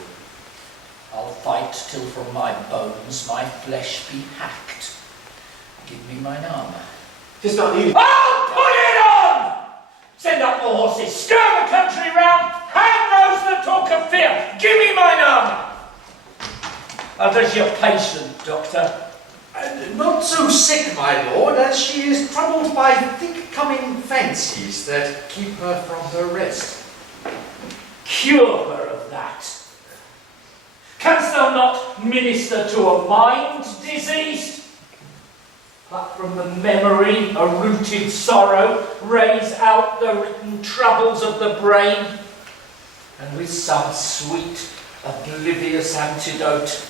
I'll fight till from my bones my flesh be hacked. Give me mine armour. 'Tis not needed. I'll put it on! Send up more horses, stir the country round, hang those that talk of fear. Give me mine armour. How does your patient, doctor? Not so sick, my lord, as she is troubled by thick-coming fancies that keep her from her rest. Cure her of that. Canst thou not minister to a mind diseased? Pluck from the memory a rooted sorrow, raise out the written troubles of the brain, and with some sweet, oblivious antidote,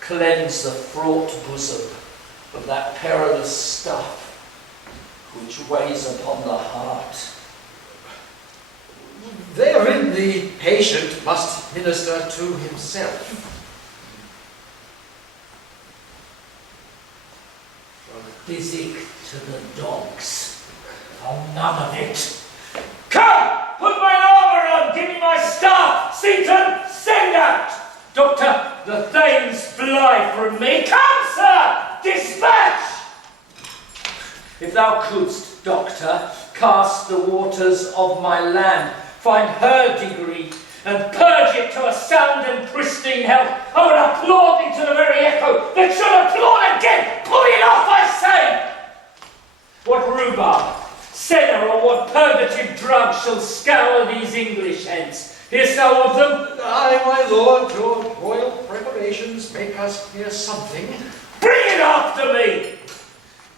cleanse the fraught bosom of that perilous stuff which weighs upon the heart. Therein the patient must minister to himself. Physic to the dogs. Oh, none of it. Come! Put my armour on! Give me my staff! Seaton, send out! Doctor, the thanes fly from me. Come, sir! Dispatch! If thou couldst, doctor, cast the waters of my land, find her degree, and purge it to a sound and pristine health, I would applaud thee to the very echo that should applaud again. Pull it off, I say! What rhubarb, senna, or what purgative drug shall scour these English heads? Hearst thou of them? Aye, my lord, your royal preparations make us hear something. Bring it after me!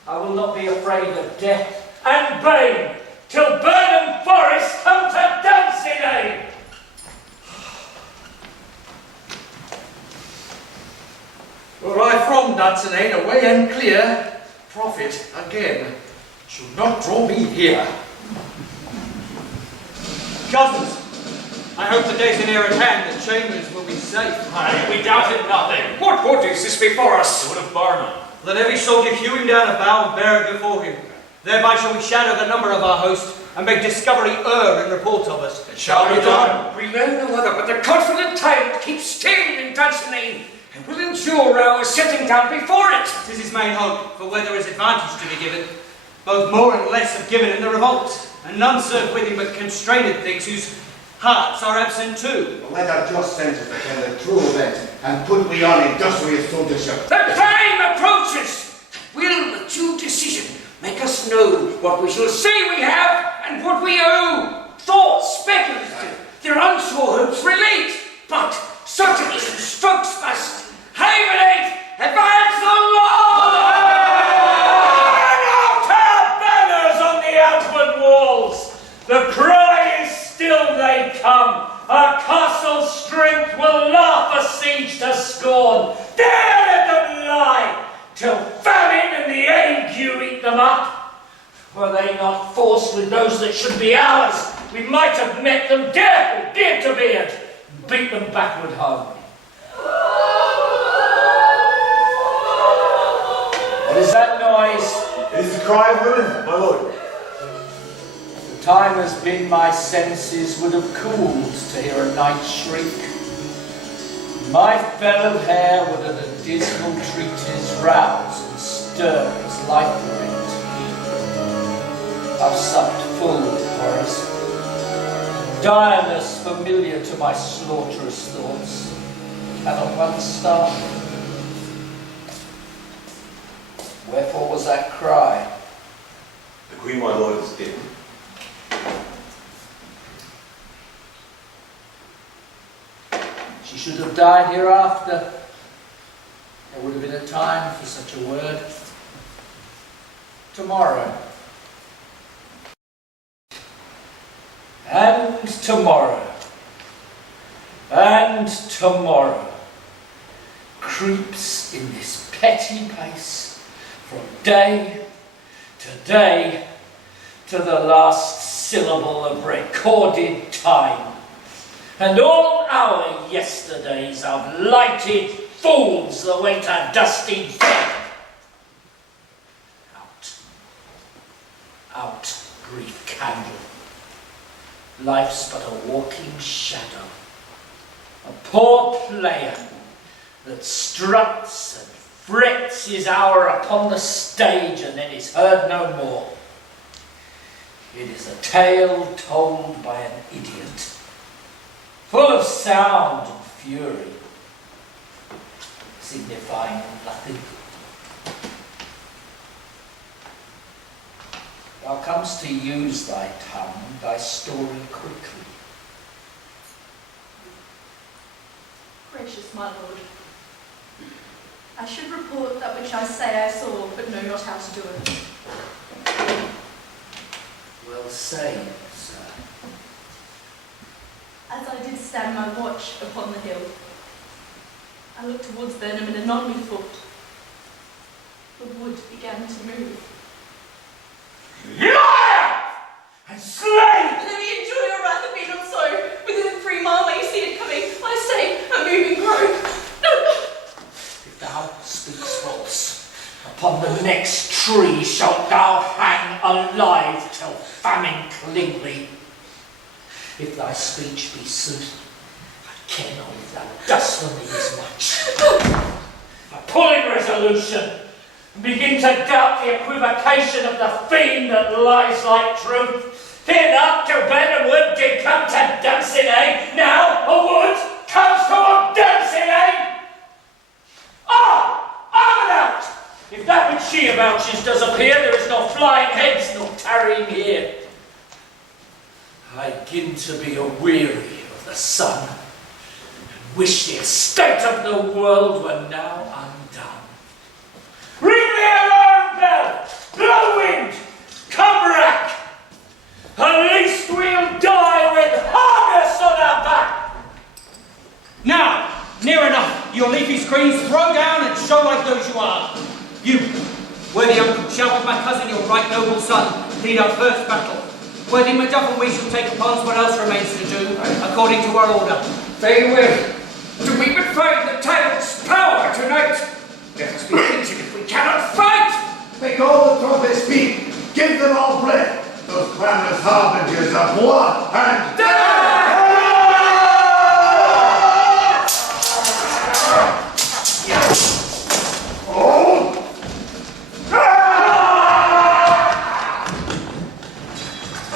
I will not be afraid of death and bane till Burnham Forest come to Dunsinane. Were I from Dunsinane away and clear, profit again should not draw me here. Cousins, I hope the days are near at hand that Chambers will be safe. Aye, we doubted nothing. What good is this before us? It would have Barnum. Let every soldier hew him down a bough and bear it before him. Thereby shall we shadow the number of our host and make discovery err in report of us. It shall be done. We know no other but the confident tyrant keeps staying in Dunsinane and will endure our setting down before it. 'Tis his main hope, for where there is advantage to be given, both more and less have given in the revolt, and none serve with him but constrained things whose hearts are absent too. Let our just senses attend the true event, and put we on industrious soldiership. The time approaches! Will with due decision make us know what we shall say we have and what we owe. Thoughts speculative, their unsure hopes relate, but certainly some strokes must havenate, advance the law! Burn out our banners on the outward walls! The cry is still they come. Our castle strength will laugh a siege to scorn. There let them lie, till famine and the ague eat them up. Were they not forced with those that should be ours, we might have met them beard to beard, and beat them backward home. What is that noise? It is the cry of women, my lord. The time has been my senses would have cooled to hear a night shriek. My fellow hair would at a dismal treatise rouse and stir as life rent. I've supped full with horrors, direness familiar to my slaughterous thoughts. Cannot one start? Wherefore was that cry? The Queen, my lord, is dead. She should have died hereafter. There would have been a time for such a word. Tomorrow. And tomorrow. And tomorrow. creeps in this petty pace from day to day to the last syllable of recorded time. And all our yesterdays of lighted fools that wait a dusty death. Out, grief candle. Life's but a walking shadow, a poor player that struts and frets his hour upon the stage and then is heard no more. It is a tale told by an idiot, full of sound and fury, signifying nothing. Thou comest to use thy tongue, thy story quickly. Gracious my lord, I should report that which I say I saw, but know not how to do it. Well say, sir. As I did stand my watch upon the hill, I looked towards Burnham and anon methought the wood began to move. Liar! And slave! Livy and Julia rather be not so. Within 3 miles may you see it coming. I say, a moving grove. No! If thou speaks false, upon the next tree shalt thou hang alive till famine cling thee. If thy speech be sooth, I care not if thou dost for me as much. I pull in resolution, and begin to doubt the equivocation of the fiend that lies like truth. Fear not till Burnham Wood did come to Dunsinane, now a wood comes toward Dunsinane. Out! If that which she avouches does appear, there is no flying heads nor tarrying here. I begin to be a-weary of the sun, and wish the estate of the world were now undone. Ring the alarm bell! Blow wind! Come rack! At least we'll die with harness on our back! Now, near enough. Your leafy screens throw down and show like those you are. You, worthy uncle, shall with my cousin, your right noble son, lead our first battle. Worthy Macduff, we shall take upon what else remains to do, according to our order. Very well. Do we but find the tyrant's power tonight? Let us be content if we cannot fight! Make all the trumpets speak. Give them all breath. Those clamorous harbingers of blood and death!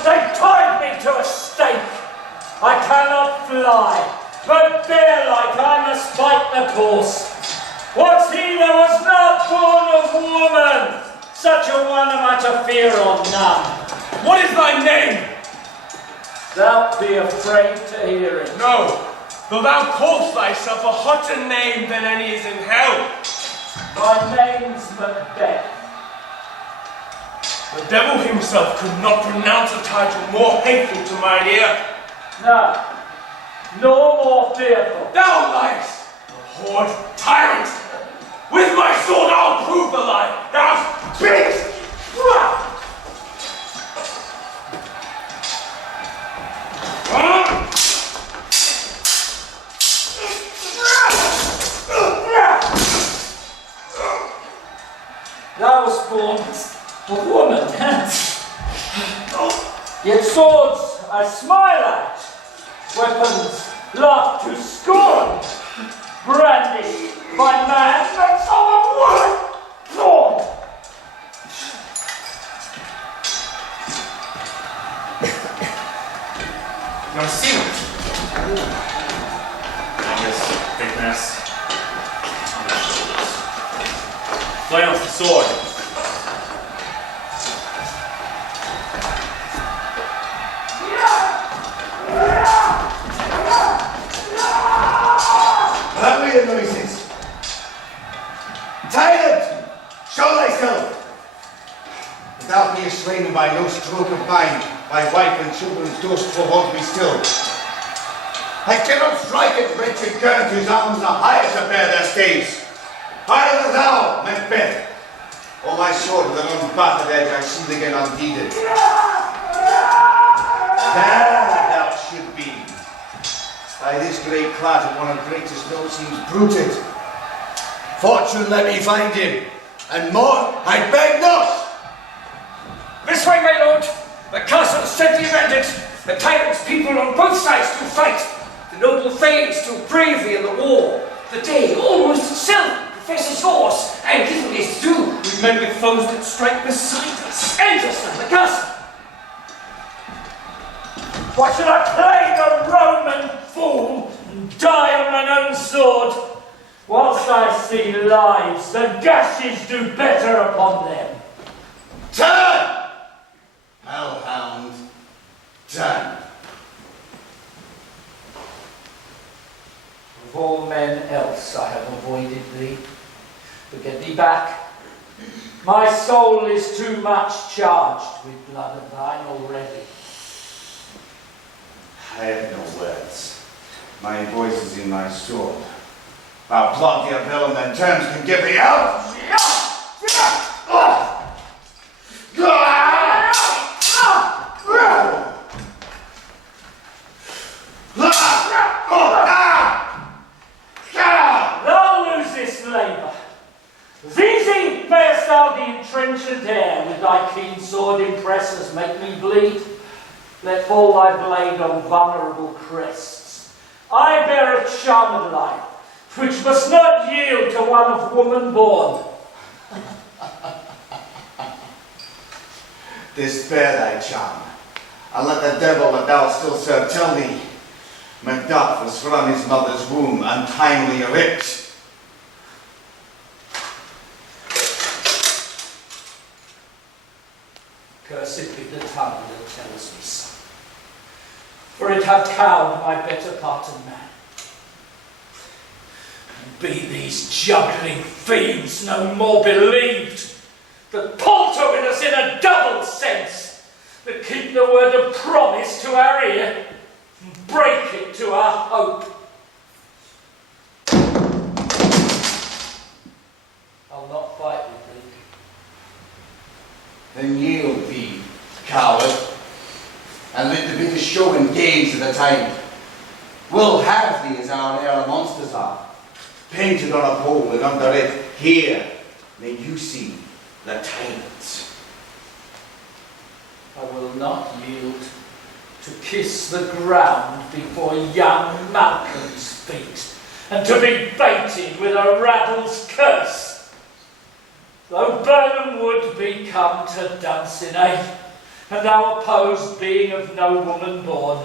They tied me to a stake. I cannot fly, but bear-like I must fight the course. Was he that was not born of woman? Such a one am I to fear on none. What is thy name? Thou'lt be afraid to hear it. No, though thou call'st thyself a hotter name than any is in hell. My name's Macbeth. The devil himself could not pronounce a title more hateful to mine ear. No, nor more fearful. Thou liest, the horrid tyrant! With my sword I'll prove the lie. Thou speakst! Thou wast born a woman, yet swords I smile at, weapons laugh to scorn, brandy by man that's of a wood thorn. Your seat. Angus, thickness. Flails the sword. Lovely noises. Tyrant, show thyself. Without me slain by no stroke of mine, my wife and children's ghosts will haunt me still. I cannot strike at wretched Gurnt whose arms are higher to bear their staves. Harder thou, Macbeth! O my sword with an unbattered edge, I shield again undeeded. There thou should be. By this great clat of one of greatest note seems bruited. Fortune let me find him, and more I beg not. This way, my lord. The castle is steadily rendered. The tyrant's people on both sides do fight. The noble thanes do bravely in the war. The day almost itself professes yours, and little is to do. We've met with foes that strike beside us. Enter, son, the castle. Why should I play the Roman fool and die on mine own sword? Whilst I see lives, the gashes do better upon them. Turn! Hellhound, turn. Of all men else I have avoided thee. But get thee back. My soul is too much charged with blood of thine already. I have no words. My voice is in my sword. Thou plant your villain, then terms can give thee out. Thou losest labour. As easy mayest thou the entrenchant air with thy keen sword impressors make me bleed. Let fall thy blade on vulnerable crests. I bear a charmed life, which must not yield to one of woman born. Despair thy charm, and let the devil that thou still serve tell thee, Macbeth was from his mother's womb untimely ripped. Cursed be the tongue that tells me so, for it hath cowed my better part of man. And be these juggling fiends no more believed, that palter with us in a double sense, that keep the word of promise to our ear, and break it to our hope. I'll not fight with thee. Then yield thee, coward, and let the bitter show and games of the time. We'll have thee as our early monsters are, painted on a pole, and under it, here, may you see the tyrants. I will not yield to kiss the ground before young Malcolm's feet, and to be baited with a rabble's curse. Though Burnham would be come to Dunsinane, and thou opposed being of no woman born,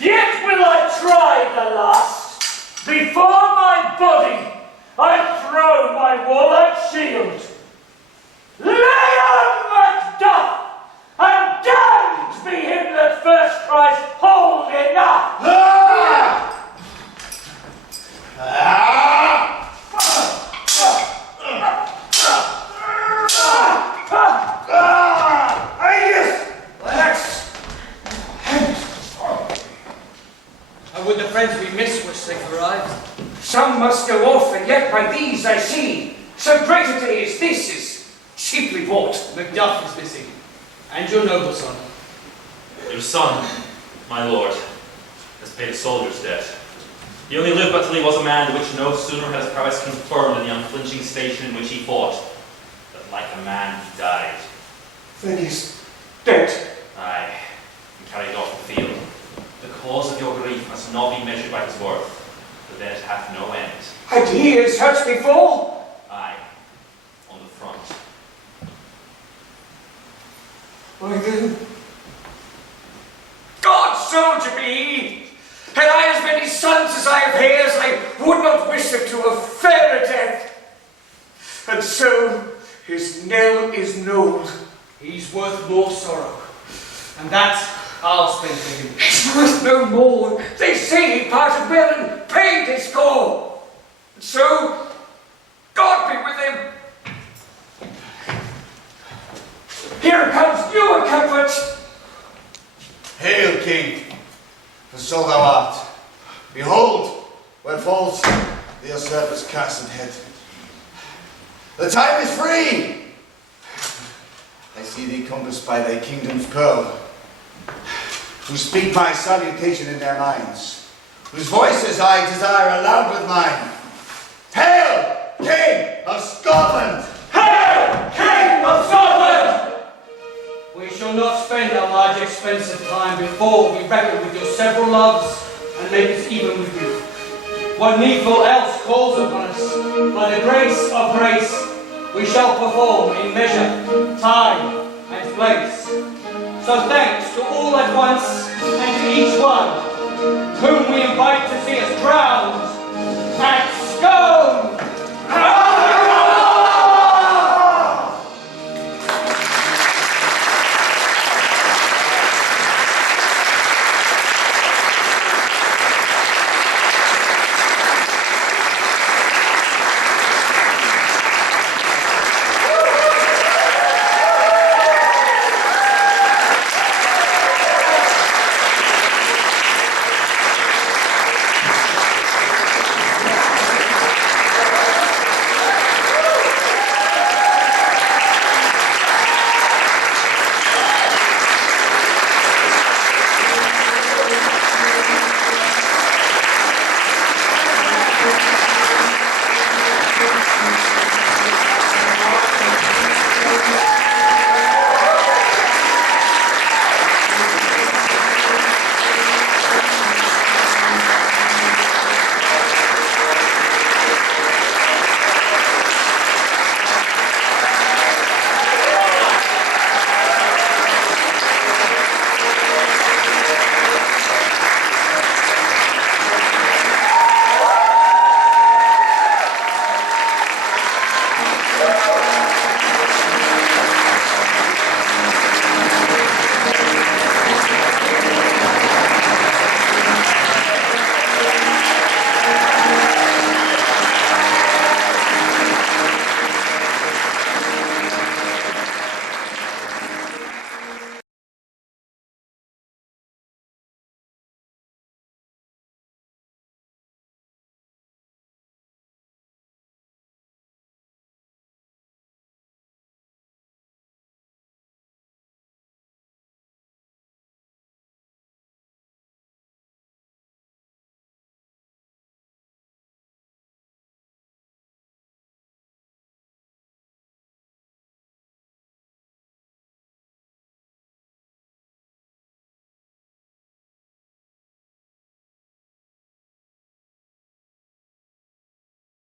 yet will I try the last. Before my body I throw my warlike shield. Lay on Macduff, and damned be him that first cries, hold enough! And would the friends we miss wish they arrived? Some must go off, and yet by these I see, so great a day as this is cheaply bought. Macduff is missing, and your noble son. Your son, my lord, has paid a soldier's debt. He only lived but till he was a man, which no sooner had his prowess confirmed in the unflinching station in which he fought, but like a man he died. Then he's dead. Aye, and carried off the field. The cause of your grief must not be measured by his worth, for that hath no end. Had he as such before? Aye, on the front. Why then, God soldier be! Had I as many sons as I have heirs, I would not wish them to a fairer death. And so his knell is knolled. He's worth more sorrow, and that I'll spend for him. He's worth no more. They say he parted well and paid his score. And so, God be with him. Here comes newer comfort. Hail, King, for so thou art. Behold, where falls the usurper's castled head. The time is free. I see thee compassed by thy kingdom's pearl, who speak my salutation in their minds, whose voices I desire aloud with mine. Hail, King of Scotland! Hail, King of Scotland! We shall not spend our large expense of time before we reckon with your several loves and make it even with you. What needful else calls upon us, by the grace of grace, we shall perform in measure, time, and place. So thanks to all at once, and to each one, whom we invite to see us crowned